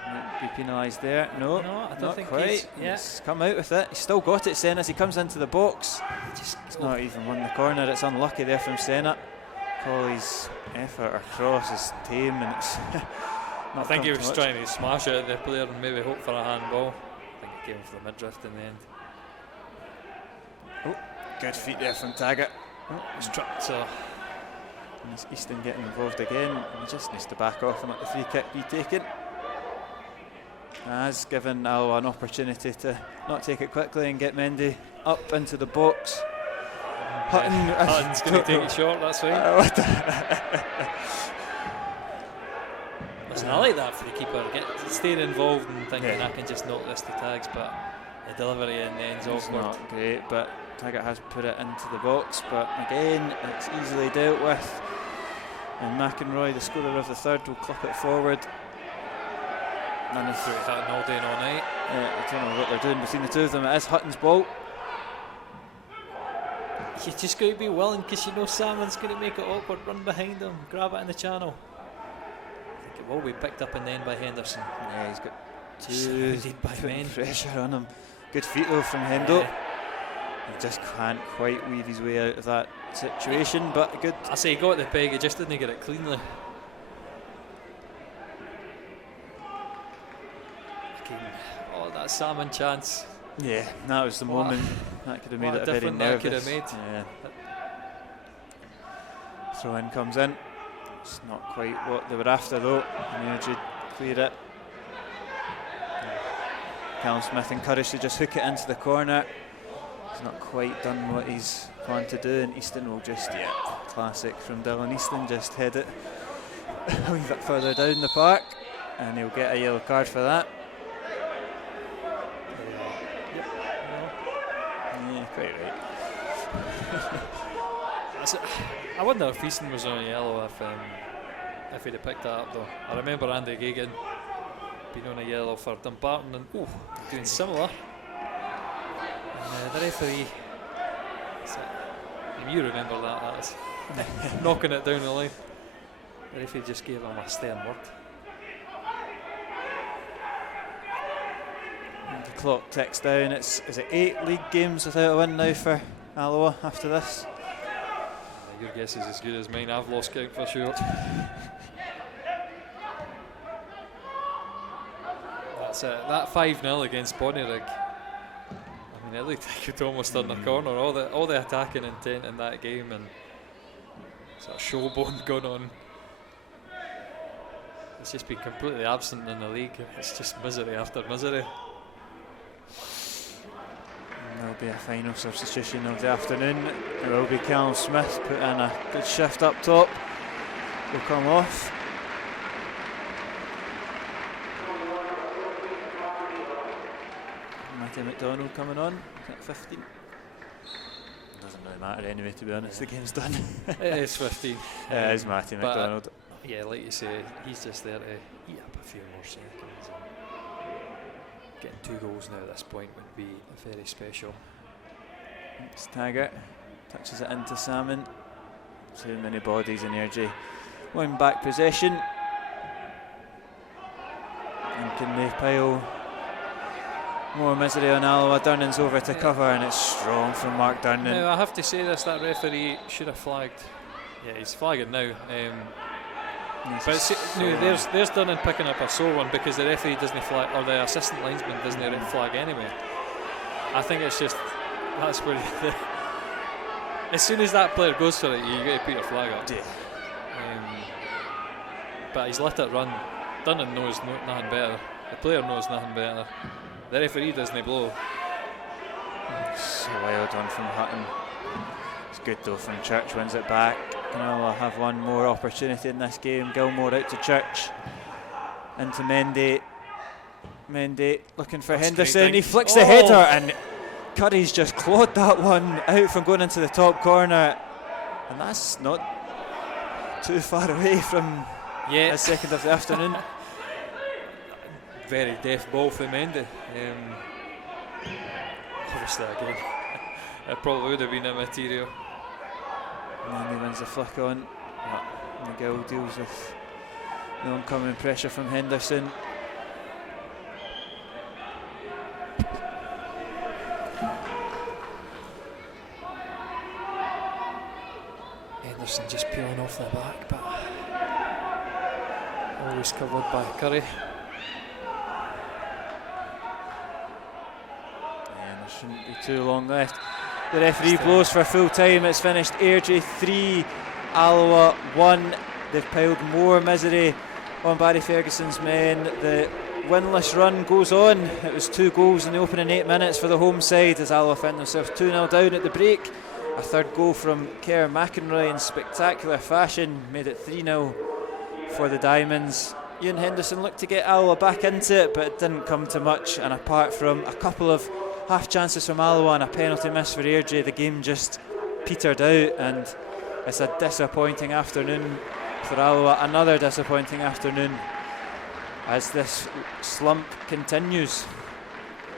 might be penalised there. No, I don't not think quite. He's come out with it. He's still got it, Senna, as he comes into the box. He's not even won the corner. It's unlucky there from Senna. Colley's effort or cross is tame, and it's I think he was trying to smash it at the player and maybe hope for a handball. I think he came for the mid-drift in the end. Oh, good feet there from Taggart. He's tripped, so. And it's Easton getting involved again. He just needs to back off and let the free kick be taken. Has given Alloa an opportunity to not take it quickly and get Mendy up into the box. Hutton's going to take it short, that's right. Listen, I like that for the keeper, staying involved and thinking I can just knock this to tags, but the delivery in the end's awkward. Not great, but Taggart has put it into the box, but again it's easily dealt with, and McEnroy, the scorer of the third, will clip it forward. none of Through hitting all day and all night. I don't know what they're doing between the two of them. It is Hutton's ball. You just got to be willing, because you know Salmon's going to make it awkward, run behind him, grab it in the channel. I think it will be picked up and then by Henderson. Yeah, he's got Surrounded by men. pressure on him. Good feet though from Hendo. He just can't quite weave his way out of that situation, but good. I say he got the peg, he just didn't get it cleanly. Oh, that Salmon chance. Yeah, that was the moment. That could have made it a very difference that could nervous. have made. Yeah. Throw in comes in. It's not quite what they were after though. Airdrie cleared it. Callum Smith encouraged to just hook it into the corner. He's not quite done what he's planned to do, and Easton will just, classic from Dylan Easton, just head it a wee bit further down the park, and he'll get a yellow card for that. Yeah, quite right. I wonder if Easton was on a yellow if he'd have picked that up though. I remember Andy Gagan being on a yellow for Dumbarton and doing similar. And the referee, you remember that is knocking it down the line. The referee just gave him a stern word. And the clock ticks down. Is it 8 league games without a win now for Alloa after this? Your guess is as good as mine. I've lost count for sure. That's it. That 5-0 against Bonnyrigg. I mean, it looked like it almost turned a corner. All the attacking intent in that game and sort of showboat going on. It's just been completely absent in the league. It's just misery after misery. There'll be a final substitution of the afternoon. It will be Callum Smith put in a good shift up top. Will come off. Matty McDonald coming on at 15. Doesn't really matter anyway, to be honest. The game's done. It is 15. It is Matty McDonald. Yeah, like you say, he's just there to eat up a few more seconds. And getting 2 goals now at this point would be very special. It's Taggart, touches it into Salmon. Too many bodies in Airdrie. One back possession. And can they pile more misery on Alloa? Durnan's over to cover, and it's strong from Mark Durnan. Now, I have to say this, that referee should have flagged. Yeah, he's flagging now. But there's Durnan picking up a sore one because the referee doesn't flag, or the assistant linesman doesn't flag anyway. I think it's just, that's where as soon as that player goes for it, you got to put your flag up. Yeah. But he's let it run. Durnan knows nothing better. The player knows nothing better. The referee doesn't blow. So well done from Hutton. It's good though from Church, wins it back. And I'll have one more opportunity in this game. Gilmore out to Church. Into Mendy. Mendy looking for Henderson. He flicks the header, and Curry's just clawed that one out from going into the top corner. And that's not too far away from the second of the afternoon. Very deft ball for Mendy. Obviously again, it probably would have been immaterial. Mendy wins the flick on. McGill deals with the oncoming pressure from Henderson. Henderson just peeling off the back, but always covered by Curry. And there shouldn't be too long left. The referee blows for full time. It's finished. Airdrie 3, Alloa 1. They've piled more misery on Barry Ferguson's men. The winless run goes on. It was 2 goals in the opening 8 minutes for the home side as Alloa found themselves 2-0 down at the break. A third goal from Kerr McInroy in spectacular fashion made it 3-0 for the Diamonds. Ian Henderson looked to get Alloa back into it, but it didn't come to much, and apart from a couple of half chances from Alloa and a penalty miss for Airdrie, the game just petered out, and it's a disappointing afternoon for Alloa. Another disappointing afternoon as this slump continues.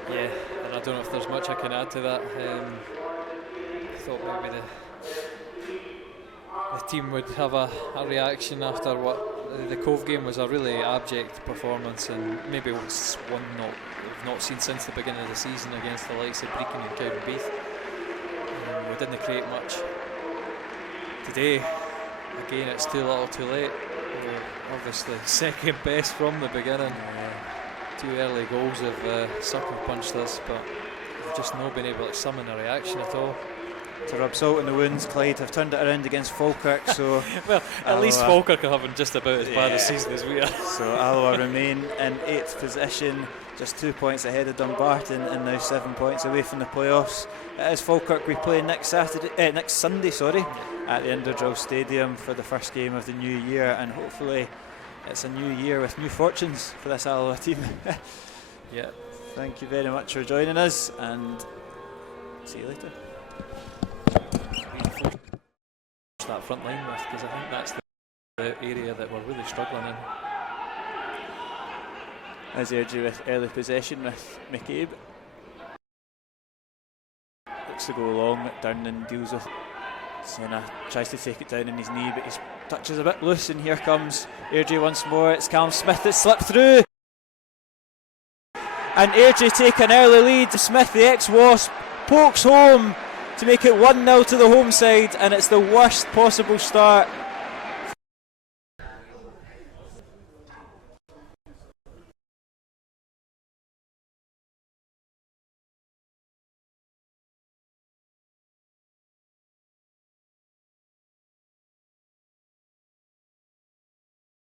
Yeah, and I don't know if there's much I can add to that. I thought maybe the team would have a reaction after what the Cove game was, a really abject performance, and maybe it's one we've not seen since the beginning of the season against the likes of Brecon and Cowdenbeath. We didn't create much. Today, again, it's too little too late. We're obviously second best from the beginning. Two early goals have sucker punched us, but we've just not been able to summon a reaction at all. To rub salt in the wounds, Clyde have turned it around against Falkirk, so well, at least Falkirk are having just about as bad a season as we are. So Alloa remain in 8th position, just 2 points ahead of Dumbarton, and now 7 points away from the playoffs. It is Falkirk we play next Sunday, at the Indoor Stadium for the first game of the new year, and hopefully it's a new year with new fortunes for this Alloa team. Yeah. Thank you very much for joining us, and see you later. That front line with, because I think that's the area that we're really struggling in. As Airdrie with early possession with McCabe. Looks to go long, McDernan deals with Senna, tries to take it down on his knee, but his touch is a bit loose, and here comes Airdrie once more. It's Callum Smith that slipped through, and Airdrie take an early lead. Smith, the ex-Wasp, pokes home to make it 1-0 to the home side, and it's the worst possible start